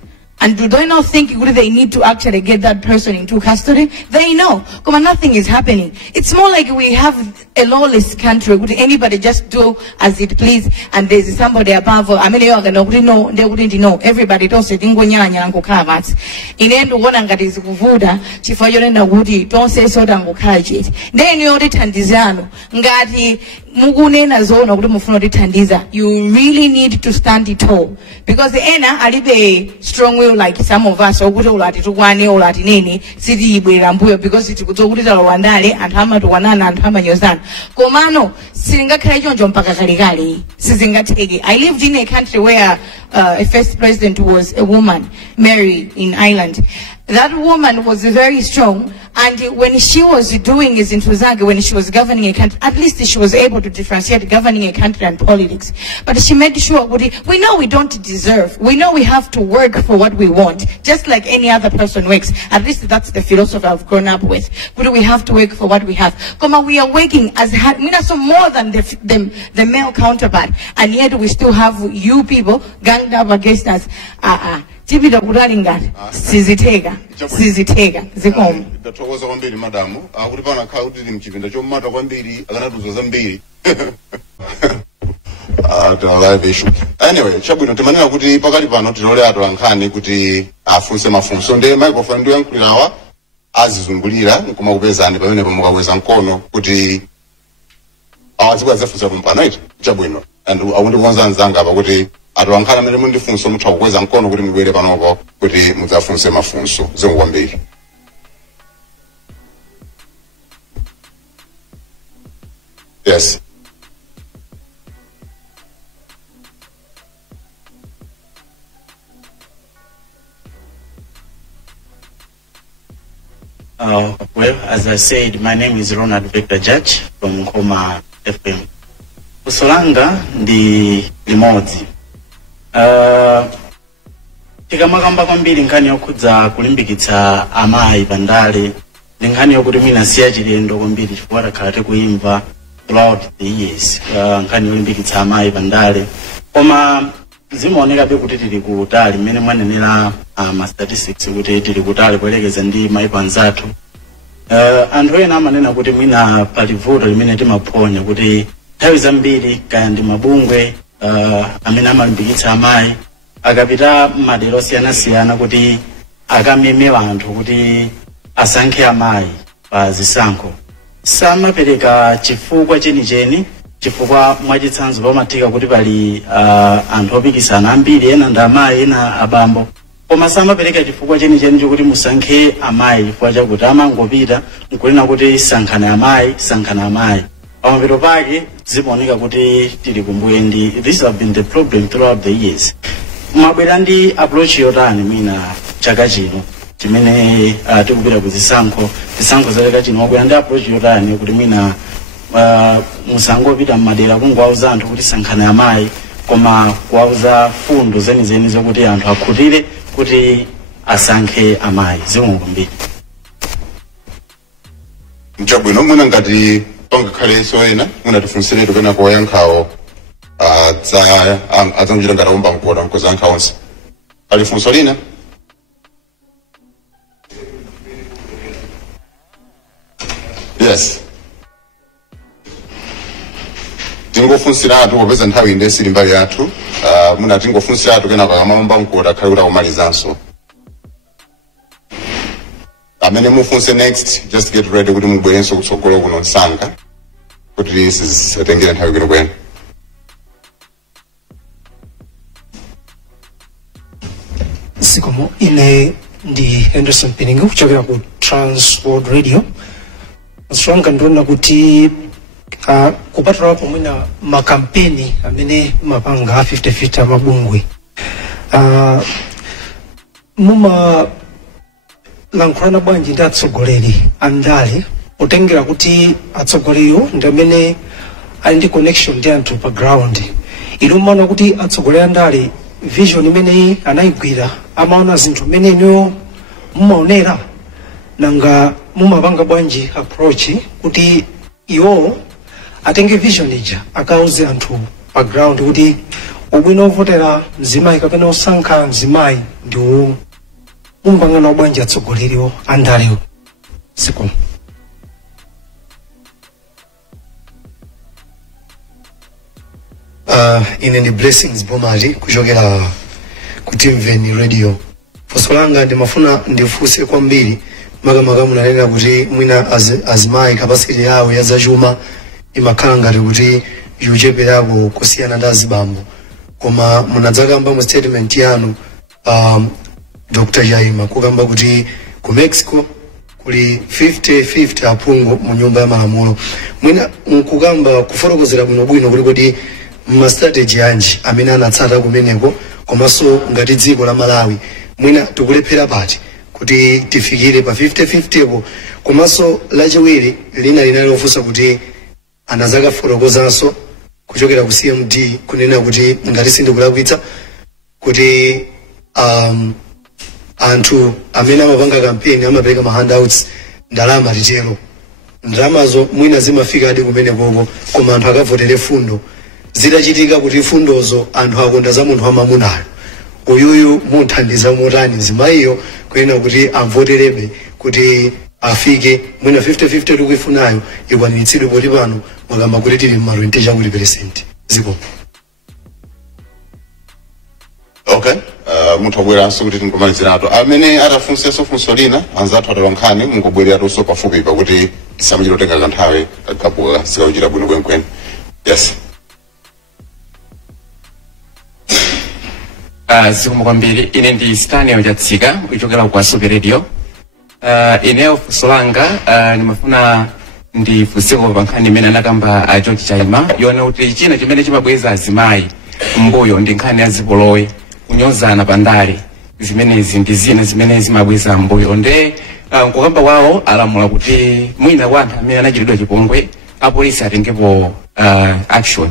And do they not think they need to actually get that person into custody? They know. Nothing is happening. It's more like we have a lawless country. Would anybody just do as it please? And there's somebody above. I mean, they wouldn't know. Everybody does it. In end, one angadiz kuvuda, chifayorena wudi, don't say so dango kajit. Then you already tandizano. Ngati mugune na zona kuti mufuno tandiza. You really need to stand it tall. Because the ena alibe strong will like some of us, or ulati tuwane ulati nini, sidi ibwerambuyo because it could wandale and hama to wanana and hama nyozan. Komano, singa krajonjo mpaka kalikali, sizinga tegi. I lived in a country where a first president was a woman, Mary in Ireland. That woman was very strong, and when she was doing his intuzage, when she was governing a country, at least she was able to differentiate governing a country and politics. But she made sure, we know we don't deserve, we know we have to work for what we want, just like any other person works. At least that's the philosophy I've grown up with. We have to work for what we have. We are working as hard, so more than the male counterpart, and yet we still have you people ganged up against us. Tibida kudalingati sizitega zikomo ndatokoza kwambiri madamu akuti pana khauti mchipinda chomata kwambiri akanatuzo zambiri live issue. Anyway, chabwino timanena kuti pakati pano tilole atu ankhani kuti afunse mafunso ndi microphone ndiyo yankhulirawa azizungulira nkuma kupezani pamene pamukakweza mkono kuti awazikwa zafunsa kumpano iti chabwino and akundi kuwanza nzanga apa kuti atu ankhani amene mundifunso mutha kukweza mkono kuti mubwere panopo kuti mudzafunse mafunso zikomo kwambiri. Yes. Well, as I said, my name is Ronald Victor Judge from Nkoma FM. Usolanga ndi limodzi. Tikamakamba kwambiri nkhani yokhudza kulimbikitsa amayi pandale nkhani yokuti mwina siya chilendo kwambiri chifukwa takhala tikuimva throughout the years nkhani yolimbikitsa amayi pandale, koma zimaonekabe kuti tili kutali mmene mwanenera ma statistics kuti tili kutali kuyerekeza ndi maiko anzathu. Anthu ena amanena kuti mwina pali vuto limene timaphonya kuti nthawi zambiri kaya ndi mabungwe amene amalimbikitsa amayi akapita madera osiyanasiyana kuti akameme anthu kuti asankhe amayi pa zisankho, samapereka chifukwa chenicheni, chifukwa mwachitsanzo pamathika kuti pali anthu opikisana ambiri, ena ndi amayi ena abambo, koma samapereka chifukwa chenicheni chokuti musankhe amayi chifukwa chakuti amangopita nkunena kuti sankhani amayi. Pamapeto pake zimaoneka kuti tili kumbuye ndi this have been the problem throughout the years. Mwabwera ndi approach yotani mwina chaka chino chimene tikupita kuzisankho za chaka chino, mwabwera ndi approach yotani kuti mwina musangopita mmadera kungwauza anthu kuti sankhani amayi, koma kuwauza fundo zenizeni zokuti anthu akhutire kuti asankhe amayi. Zimukumbiri mchabwino mwina ngati pangakhaleso ena mwina tifunsiretu kena kuwayankhawo adzanguchita ngati omba mkoda mkoza ankha onse. Ali funso lina? Yes. Tingofunsiratu popeza nthawi inde sili mbali yathu, mwina tingofunsiratu kena pakamamba mkoda khali kuti akumalizanso. Amene mufunse next, just get ready kuti mubwerenso kutsogolo kuno msanga kuti sizatengere nthawi kuno kwena. Sikomo ine ndi Henderson Piningo kuchokera ku Trans World Radio. Strong ndona kuti kupatula pomwe na makampeni amene mapanga 50-50 amabungwe. Muma lankhulana bwanji ndi atsogoleri andale potengera kuti atsogoleriwo ndi amene ali ndi connection ndi anthu pa ground. Ilumana kuti atsogoleri andale vision imene anayigwira amaona zinthu mmene ino mumaonera nanga mumapanga bwanji approach kuti iwo atenge vision ija akauze anthu pa ground kuti ubwino ovotera mzimayi kapena osankha mzimayi ndi mumpangana bwanji atsogoleriwo andalewo. Sikomo. Ine ndi Blessings Bomali kuchokera ku TVN Radio. Funso langa ndimafuna ndifunse kwambiri makamaka munanena kuti mwina azimayi capacity yawo ya zachuma imakhala ngati kuti ikucheperako kusiyana ndi azibambo, koma munadzakamba mu statement yanu Dr. Jaima kukamba kuti ku Mexico kuli 50-50 aphungu mu nyumba ya malamulo. Mwina nkukamba kufotokozera bwinobwino kuti kodi ma strategy yanji amene anatsata kumeneko, komanso ngati dziko la Malawi mwina tikulephera pati kuti tifikire pa 50-50 po, komanso lachiwiri lina lofunsa kuti anazaka fotokozanso kuchokera ku CMD kunena kuti ngati sindikulakwitsa kuti anthu amene amapanga campaign amapereka ma handouts ndalama litero, ndalamazo mwina zimafika hadi kumenekoko, koma anthu akavotere fundo zitachitika kuti fundozo anthu akonda za munthu amamunayo uyuyu munthandiza motani zimayiyo kuyena kuti avoterebe kuti afike mwina 50-50 tikuifunayo ikwaniritsidwe poti pano mwakamba kuti tili mmarwenteja kuti %. Ziko. Okay. Munthu abweranso kuti tingomaliziratu amene atafunsenso funso lina anzathu atalankhani mungobwereratonso pafupi pakuti isamuchitotenga kanthawi kapuka sikauchita bwino kwenikweni. Yes. Zikomo kwambiri. Ine ndi Stanley Ojatsika kuchokera ku Super Radio. Ineyo funso langa nimafuna ndifunseko pa nkhani imene anakamba George Chaima yona kuti china chimene chimabweza azimayi mbuyo ndi nkhani ya zipolowe kunyozana pandale zimenezi ndi zina zimene zimabweza mbuyo nde nkukamba wawo alamula kuti mwina kwa anthu amene anachitidwa chipongwe apolisi atengepo action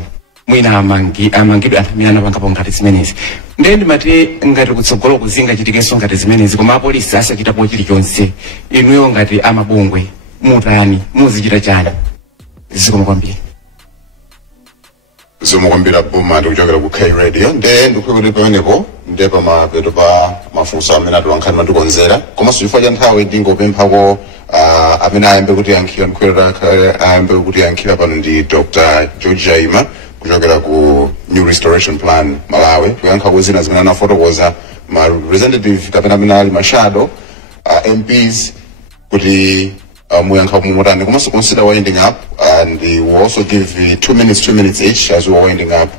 mwina amangidwe anthu amene anapangapo ngati zimenezi. Ndiye ndimati ngati kutsogolo kuzinga chitikenso ngati zimenezi, koma apolisi asachitapo chilichonse, inuyo ngati amabungwe mutani muzichita chani? Zikomo kwambiri. Zikomo kwambiri Boma ndikuchokera ku K Radio. Ndiye ndikukhulupirira pamenepo ndiye pamapeto pa mafunso amene atolankhani matikonzera, komanso chifukwa cha nthawi ndingopemphako amene ayambe kuti yankhira mkwerera ayambe kuti yankhira pano ndi Dr. George Chaima kuchokera ku New Restoration Plan Malawi, kuyankha kuzina zimene anafotokoza ma representative kapena amene ali mashado MPs kuti muyankha mumotani, komanso consider winding up, and we will also give 2 minutes each as we are winding up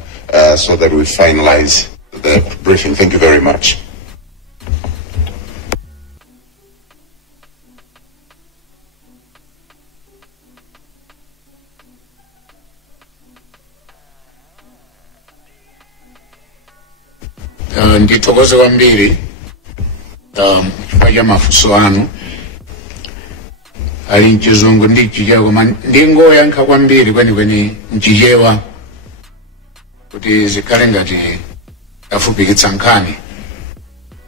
so that we finalize the briefing. Thank you very much. Ndithokoze kwambiri chifukwa cha mafunso anu. Ali mchizungu ndi chichewa, koma ndingoyankha kwambiri kwenikweni mchichewa kuti zikhale ngati afupikitsa nkhani.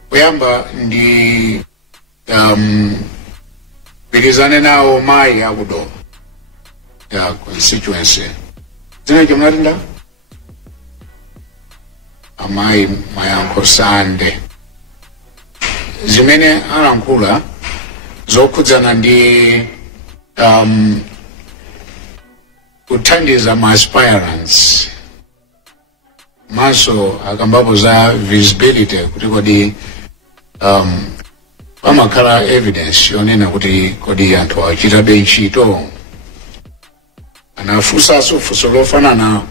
Kuyamba ndi pilizane nawo mayi akudowa ya constituency. Zina chomulati nda? Amayi Mayankho Sande. Zimene alankhula zokhudzana ndi kuthandiza ma aspirants, maso akambapo za visibility kuti kodi pamakhala evidence yonena kuti kodi anthu achitabe ntchito. Anafunsanso funso lofanana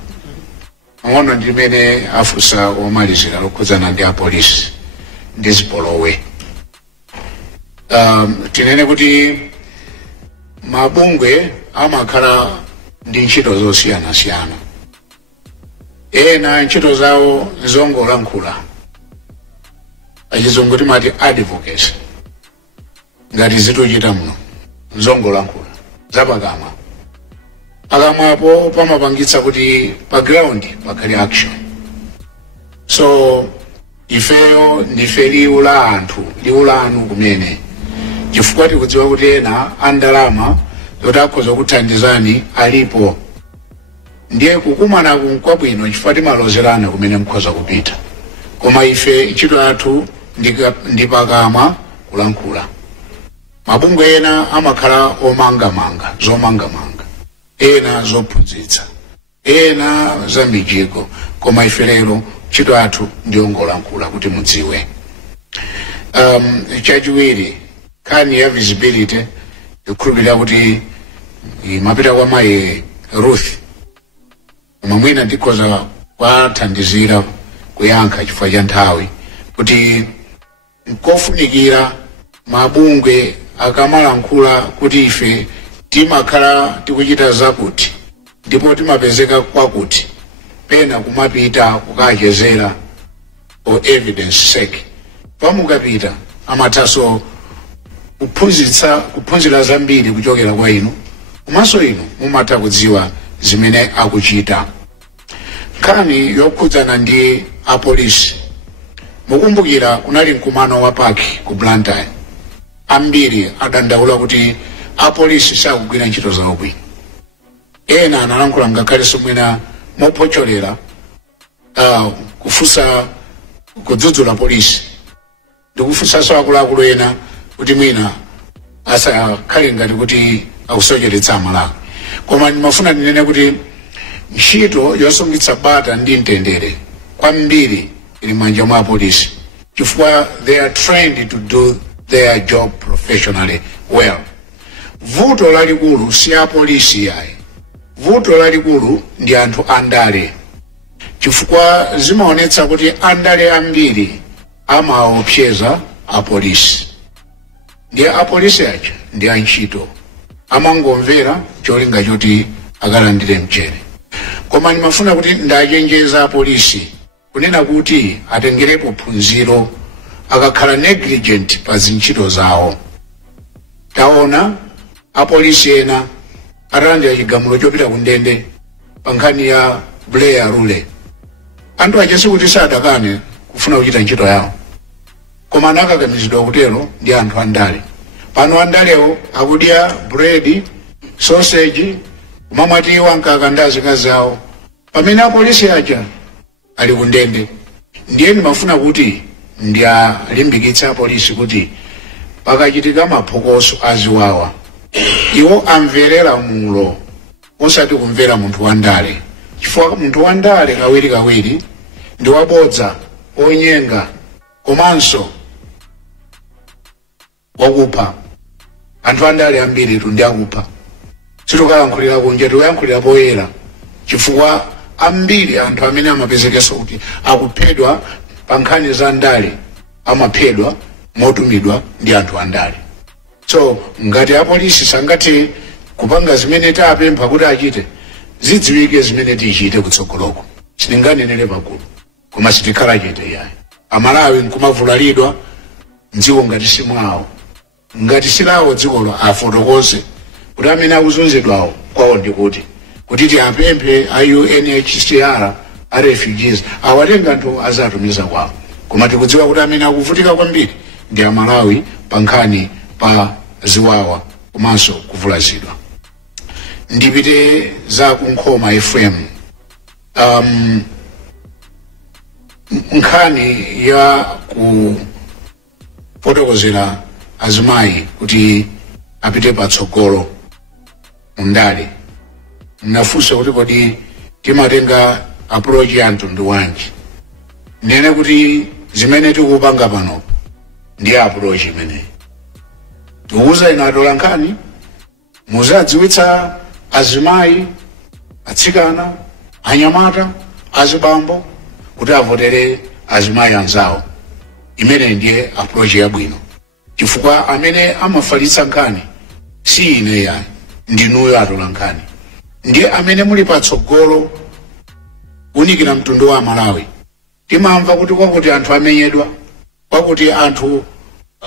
pang'ono ndi limene afunsa omalizira lokhudzana ndi apolisi ndi zipolowe. Tinene kuti mabungwe amakhala ndi ntchito zosiyanasiyana. Ena ntchito zawo zongolankhula, achizungu timati advocacy, ngati zituchita muno zongolankhula zapakamwa. Pakamwapo pamapangitsa kuti pa ground pakhale action. So ifeyo ndife liwu la anthu, liwu la anu kumene, chifukwa tikudziwa kuti ena andalama zoti akhoza kuthandizani alipo. Ndiye kukumana kwabwino chifukwa timalozerana kumene mkhoza kupita, koma ife ntchito yathu ndi pakamwa kulankhula. Mabungwe ena amakhala omangamanga, zomangamanga, ena zophunzitsa, ena za mijiko, koma ife lero ntchito yathu ndiyongolankhula kuti mudziwe. Chachiwiri, kani ya visibility, ikukhulupirira kuti mapita kwa mayi Ruth mwina ndikhoza kwathandizira kuyankha chifukwa cha nthawi kuti nkofunikira mabungwe akamalankhula kuti ife timakhala tikuchita zakuti ndipo timapezeka kwakuti, pena kumapita kukachezera for evidence sake. Pamukapita amathaso kuphunzira zambiri kuchokera kwa inu, komanso inu mumatha kudziwa zimene akuchita. Nkhani yokhudzana ndi apolisi, mukumbukira kunali mkumano wa paki ku Blantyre. Ambiri adandaula kuti apolisi sakugwira ntchito zawo bwino. Ena analankhula ngakhalenso mwina mopocholera kufunsa kudzudzula polisi, ndikufunsanso akuluakulu ena kuti mwina asakhale ngati kuti akusocheretsa Malawi. Koma ndimafuna ndinene kuti ntchito yosungitsa bata ndi mtendere kwambiri ili manja mwa apolisi, chifukwa they are trained to do their job professionally well. Vuto lalikulu si apolisi yayi, vuto lalikulu ndi anthu andale, chifukwa zimaonetsa kuti andale ambiri amaopseza apolisi. Ndiye apolisi aja ndi antchito amangomvera cholinga choti akalandire mchere. Koma ndimafuna kuti ndachenjeza apolisi kunena kuti atengerepo phunziro akakhala negligent pa zintchito zawo. Taona apolisi ena atalandira chigamulo chopita ku ndende pa nkhani ya Blair Rule anthu achasi kuti sadakane kufuna kuchita ntchito yawo koma anakakamizidwa kutero ndi anthu andale pano andalewo akudya bread sausage kumamwatiwa nkakandazi kazawo pamene apolisi aja ali kundende ndiye ndimafuna kuti ndialimbikitsa apolisi kuti pakachitika maphokoso aziwawa iwo amverera mulo osati kumvera munthu wandale chifukwa munthu wandale kawiri ndi wabodza onyenga komanso wakupha anthu andale ambiri tu ndi akupha sitokayankhulira kunja tikuyankhulira poyera chifukwa ambiri anthu amene amapezekenso kuti akuphedwa pa nkhani za ndale amaphedwa motumidwa ndi anthu andale so ngati apolisi sangathe kupanga zimene tapempha kuti achite zidziwike zimene tichite kutsogoloko sitinganenere pakulu koma sitikhala chete yayi amalawi nkumavulalidwa mdziko ngati simwawo ngati silawo dzikolo afotokoze kuti amene akuzunzidwawo kwawo kuti tiapemphe a UNHCR a refugees awatenga anthu azatumiza kwawo koma tikudziwa kuti amene akuvutika kwambiri ndi amalawi pa nkhani pa ziwawa komanso kuvulazidwa ndipite za kunkhoma FM nkhani ya kufotokozera azimayi kuti apite patsogolo mundale mnafunsa kuti kodi timatenga approach ya mtundu wanji nene kuti zimene tikupanga pano ndi approach imene tikuuza ina atola nkhani muzadziwitsa azimayi atsikana anyamata azibambo kuti avotere azimayi anzawo imene ndiye approach yabwino chifukwa amene amafalitsa nkhani si ine yani ndinuyo atola nkhani ndiye amene muli patsogolo unikira mtundu wa Malawi timamva kuti kwakuti anthu amenyedwa kwakuti anthu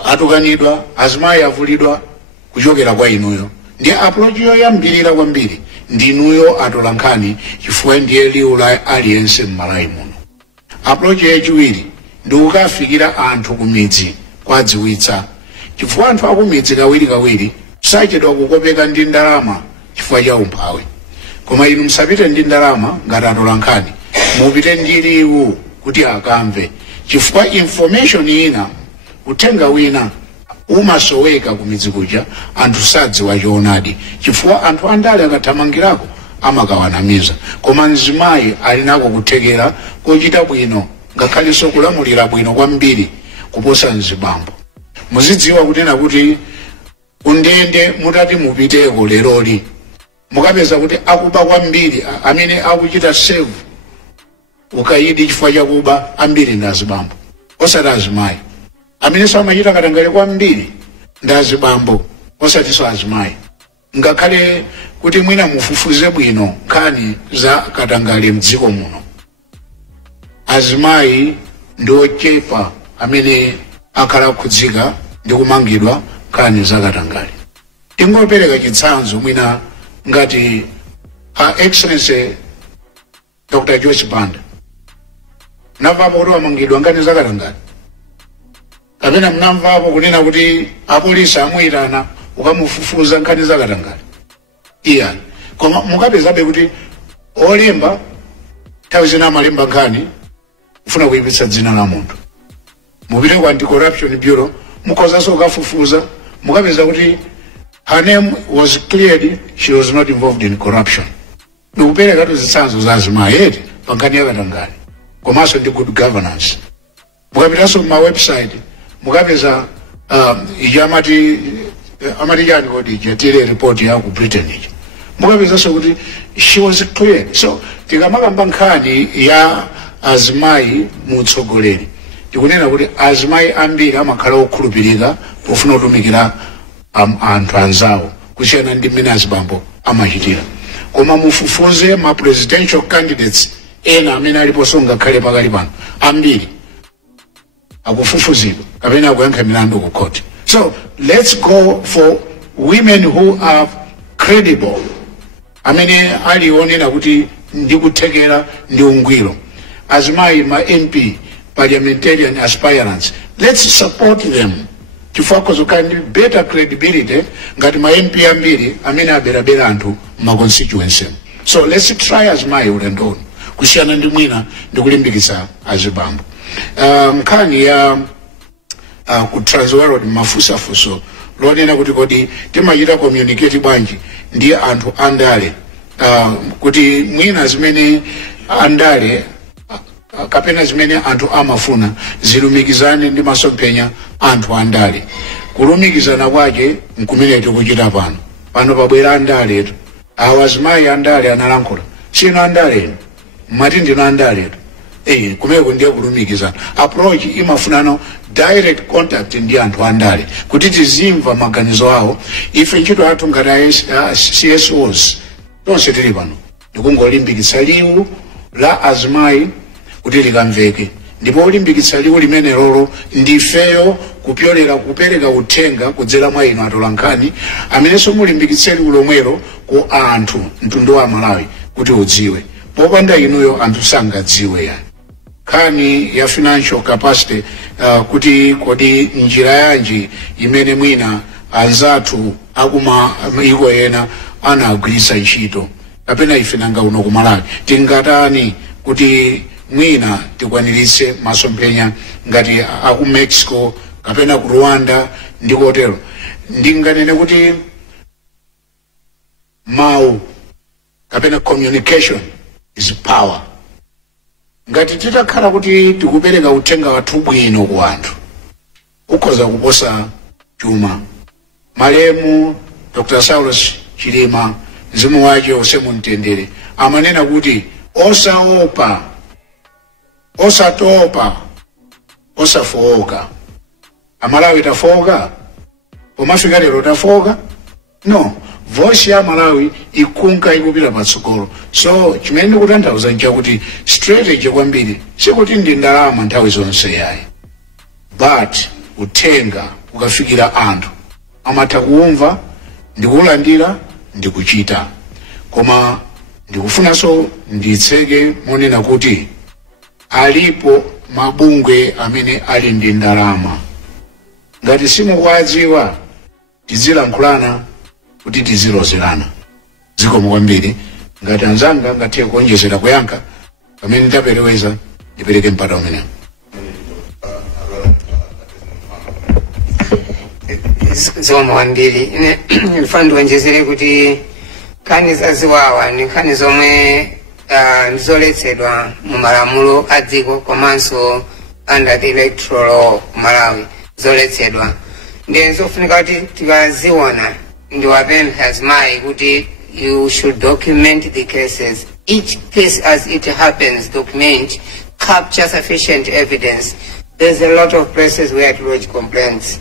atukanidwa azimayi avulidwa kuchokera kwa inuyo ndiye approach yoyambirira kwambiri ndinuyo atola nkhani chifukwa ndiye liwu la aliyense m'Malawi muno approach yachiwiri ndi kukafikira anthu kumidzi kwadziwitsa chifukwa anthu akumidzi kawiri sachedwa kukopeka ndi ndalama chifukwa cha umphawi koma inu musapite ndi ndalama ngati atola nkhani mupite ndi liwu kuti akamve chifukwa information ina uthenga wina umasoweka kumidzi kuja anthu sadziwa choonadi chifukwa anthu andale akathamangirako amakawanamiza koma mzimayi ali nako kuthekera kochita bwino ngakhalenso kulamulira bwino kwambiri kuposa mzibambo muzidziwa kunena kuti undende mutati mupiteko leroli mukapeza kuti akuba kwambiri amene akuchita save ukayidi chifukwa chakuba ambiri ndi azibambo osati azimayi amene samachita katangale kwambiri ndi azibambo osatiso azimayi ngakhale kuti mwina mufufuze bwino nkhani za katangale mdziko muno azimayi ndi ochepa amene akhala khudzika ndi kumangidwa nkhani za katangale tingopereka chitsanzo mwina ngati Her Excellency Dr. George Banda mnamvapo kuti wamangidwa nkhani za katangale kapena mnamvapo kunena kuti apolisi amuyitana ukamufufuza nkhani za katangale iya koma mukapezabe kuti olemba nthawi zina amalemba nkhani ufuna kuyipitsa dzina la munthu mupite ku Anti-Corruption Bureau mukozanso ukafufuza mukapeza kuti her name was cleared, she was not involved in corruption ndikupereka zitsanzo za azimayi eti pa nkhani ya katangale komanso ndi good governance mukapitanso ma website mukapeza ija amati chani kodi ija tile report ya ku Britain ija mukapezanso kuti she was cleared so tikamakamba nkhani ya azimayi mutsogoleri tikunena kuti azimayi ambiri amakhala okhulupirika pofuna kutumikira anthu anzawo kusiyana ndi mmene azibambo amachitira koma mufufuze ma presidential candidates ena amene aliponso ngakhale pakali pano ambiri akufufuzidwa kapena akuyankha milandu ku court so let's go for women who are credible amene alionena kuti ndi kuthekera ndi ungwiro. Azimayi ma MP parliamentarian aspirants, let's support them chifukwa zokani better credibility ngati ma MP ambiri amene aberabera anthu ma constituency. So let's try azimayi ulendoni kusiyana ndi mwina ndi kulimbikitsa azibambo. Nkhani ya ku Transworld mafusafuso lonena kuti kodi timachita communicate bwanji ndi anthu andale kuti mwina zimene andale kapena zimene anthu amafuna zilumikizane ndi masomphenya anthu andale. Kulumikizana kwache nkumene tikuchita pano pabwera andale etu awa azimayi andale analankhula sino andale mati ndino andale etu kumeko ndiye kulumikizana. Approach imafunano direct contact ndi anthu andale kuti tizimva maganizo awo. Ife ntchito athu ngati CSOs tonse tili pano ndikungolimbikitsa liwu la azimayi kuti likamveke, ndipo ulimbikitsa liwu limene lolo ndifeyo kupyolera kupereka uthenga kudzera mwa inu atolankhani amenenso mulimbikitse liwu lomwelo ku anthu mtundu wa Malawi kuti udziwe. Popanda inuyo anthu sangadziwe yani. Nkhani ya financial capacity kuti kodi njira yanji imene mwina anzathu akuma iko ena anagwiritsa ntchito kapena ife nanga uno ku Malawi tingatani kuti mwina tikwaniritse masomphenya ngati aku Mexico kapena ku Rwanda ndi kotero. Ndinganene kuti mawu kapena communication is power. Ngati titakhala kuti tikupereka uthenga wathu bwino ku anthu ukhoza kuposa chuma. Malemu Dr. Saulus Chilima mzimu wake usemumtendere amanena kuti osaopa, osatopa, osafoka. Amalawi tafoka? Pomafika lero tafoka? No. Voice ya Malawi ikunka ikupita patsogolo. So chimene ndikutanthauza nchakuti strategy kwambiri sikuti ndi ndalama nthawi zonse yayi, but uthenga ukafikira anthu amatha kuumva ndikulandira ndikuchita. Koma ndikufunanso nditseke monena kuti alipo mabungwe amene ali ndi ndalama. Ngati simukuwadziwa tizilankhulana kuti tizilozerana. Zikomo kwambiri. Ngati anzanga ngathe kuonjezera kuyankha pamene ndapereweza ndipereke mpata umene. Zikomo kwambiri. Nifuna ndiwonjezere kuti nkhani zaziwawa ndi nkhani zomwe ndizoletsedwa mu malamulo a dziko komanso under the electoral law Malawi zoletsedwa. Ndiye zofunika kuti tikaziona ndiwapempha azimayi kuti you should document the cases. Each case as it happens, document, capture sufficient evidence. There's a lot of places where to lodge complaints.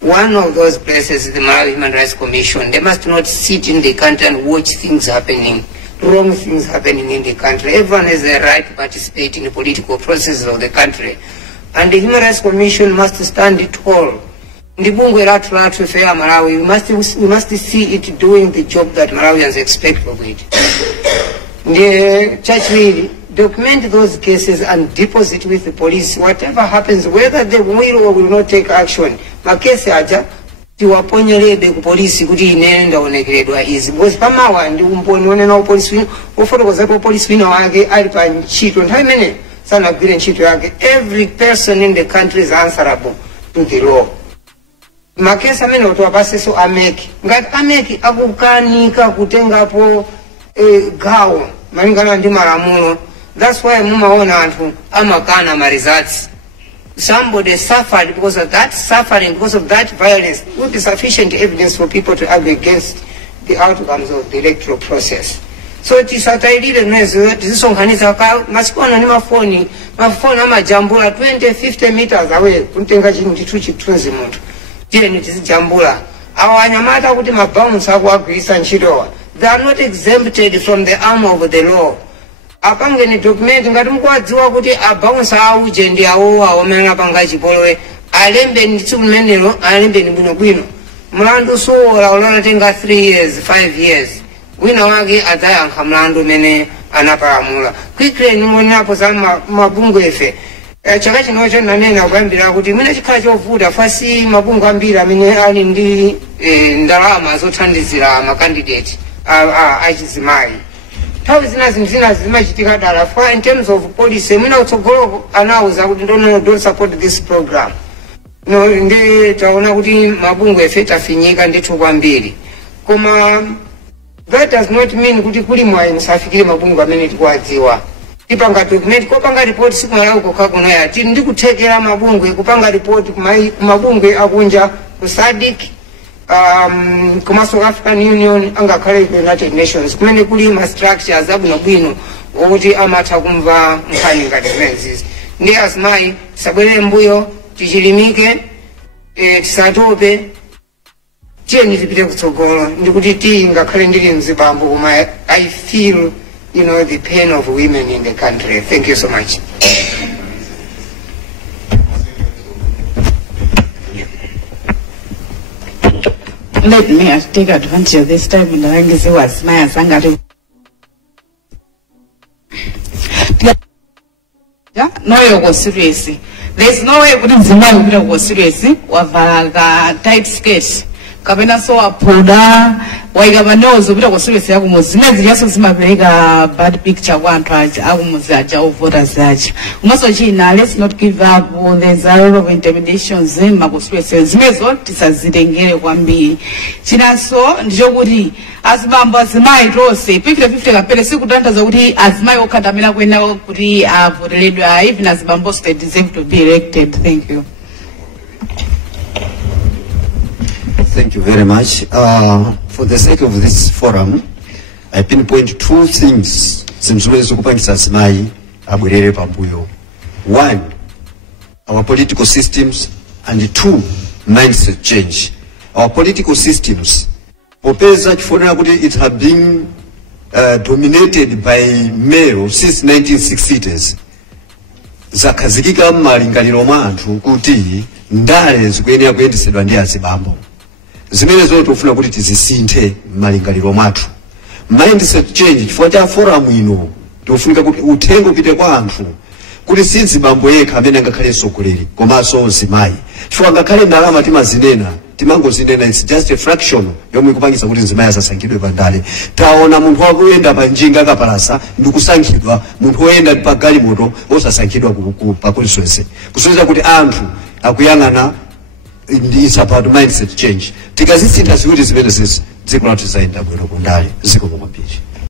One of those places is the Malawi Human Rights Commission. They must not sit in the country and watch things happening, wrong things happening in the country. Everyone has a right to participate in the political processes of the country. And the Human Rights Commission must stand tall. Ndibungwe latu fair Malawi, we must see it doing the job that Malawians expect of it. The church will document those cases and deposit with the police. Whatever happens, whether they will or will not take action, makesi aja tiwaponyelebe ku polisi kuti inenda onekeredwa izi. Because pamawa ndi umponi onena u polisi wino, ufotokoza ku polisi wino wake ali pa ntchito nthawi imene sanagwire ntchito yake. Every person in the country is answerable to the law. Makesi amene otuwapaseso ameki. Ngati ameki akukanika kutengapo gawo malingana ndi malamulo. That's why mumaona anthu amakana ma results. Somebody suffered because of that suffering, because of that violence. It would be sufficient evidence for people to argue against the outcomes of the electoral process. So tisatailile mwezo tizisonkhanisa masikona ni mafoni amajambula 20-50 meters away kuntenga chinthu chitunzi munthu. Tiye tizijambula. Awanyamata kuti mabounce akuagwisa ntchitowa. They are not exempted from the arm of the law. Apange ni document ngati mukwadziwa kuti abounce auje ndi awo awomena panga chipolowe alembe ndi tsiku limenelo alembe ni bwinobwino. Mlandu sowola ulonatenga 3 years 5 years. Wina wake adzayankha mlandu umene anapalamula quickly nimuonapo za mabungwe efe chaka chinocho nanena kuyambira kuti mwina chikhala chovuta fasi mabungwe ambiri amene ali ndi ndalama zothandizira makandidate achizimayi nthawi zina zimachitika dala for in terms of policy mwina utsogolo anauza kuti don't support this program no ndi taona kuti mabungwe efe tafinyika ndithu kwambiri koma that does not mean kuti kuli mwayi musafikire mabungwe amene tikuwadziwa tipanga document kopanga report sikumalawi kokha kuno yati ndikuthekera mabungwe kupanga report kumabungwe akunja ku SADC kuma African Union angakhale ku United Nations kumene kuli ma structures abwinobwino okuti amatha kumva nkhani ngati zimenezi ndi azimayi tisabwerere mbuyo tichilimike tisatope tiyeni tipite kutsogolo ndikuti ngakhale ndili mzibambo koma I feel the pain of women in the country. Thank you so much. Let me take advantage of this time and I say was my sangari. Yeah, no, you go seriously. There's no way we didn't go seriously. Wavaga tight sketch. Kabena so apoda waigabanozo bila kusubisa yako muzimezi yaso zimabega bad picture wantu aja au muzaja au voters aja umaso china let's not give up. There's a lot of intimidations zima kusubisa zimezo tisazidengere kwambiri china so ndicho kuti azibambo azimayi tose 50-50 kapele sikutanthauza kuti azimayi okhatamira kwena kuti avoteredwa even azibambo they deserve to be elected. Thank you. Thank you very much. For the sake of this forum, I pinpoint two things. One, our political systems, and two, mindset change. Our political systems, it has been dominated by male since 1960s. Zakazikika malingaliro manthu kuti ndale zikuyenera kuyendesedwa ndi azibambo. Zimene zote ufuna kuti tizisinthe malingaliro mathu. Mindset change chifukwa cha forum ino tofunika kuti uthenga upite kwa anthu kuti si azibambo yekha amene angakhale sogoleri komanso azimayi. Chifukwa ngakhale ndalama timangozinena it's just a fraction yomwe ikupangisa kuti azimayi asasankhidwe pandale. Taona munthu akuyenda pa njinga kapalasa ndikusankhidwa, munthu oyenda pa galimoto osasankhidwa pa kulisonse. Kusonyeza kuti anthu akuyang'ana. It's about mindset change. Tikazisintha ziwiri zimene dziko lathu zaenda bwino kundale ziko mwampiri.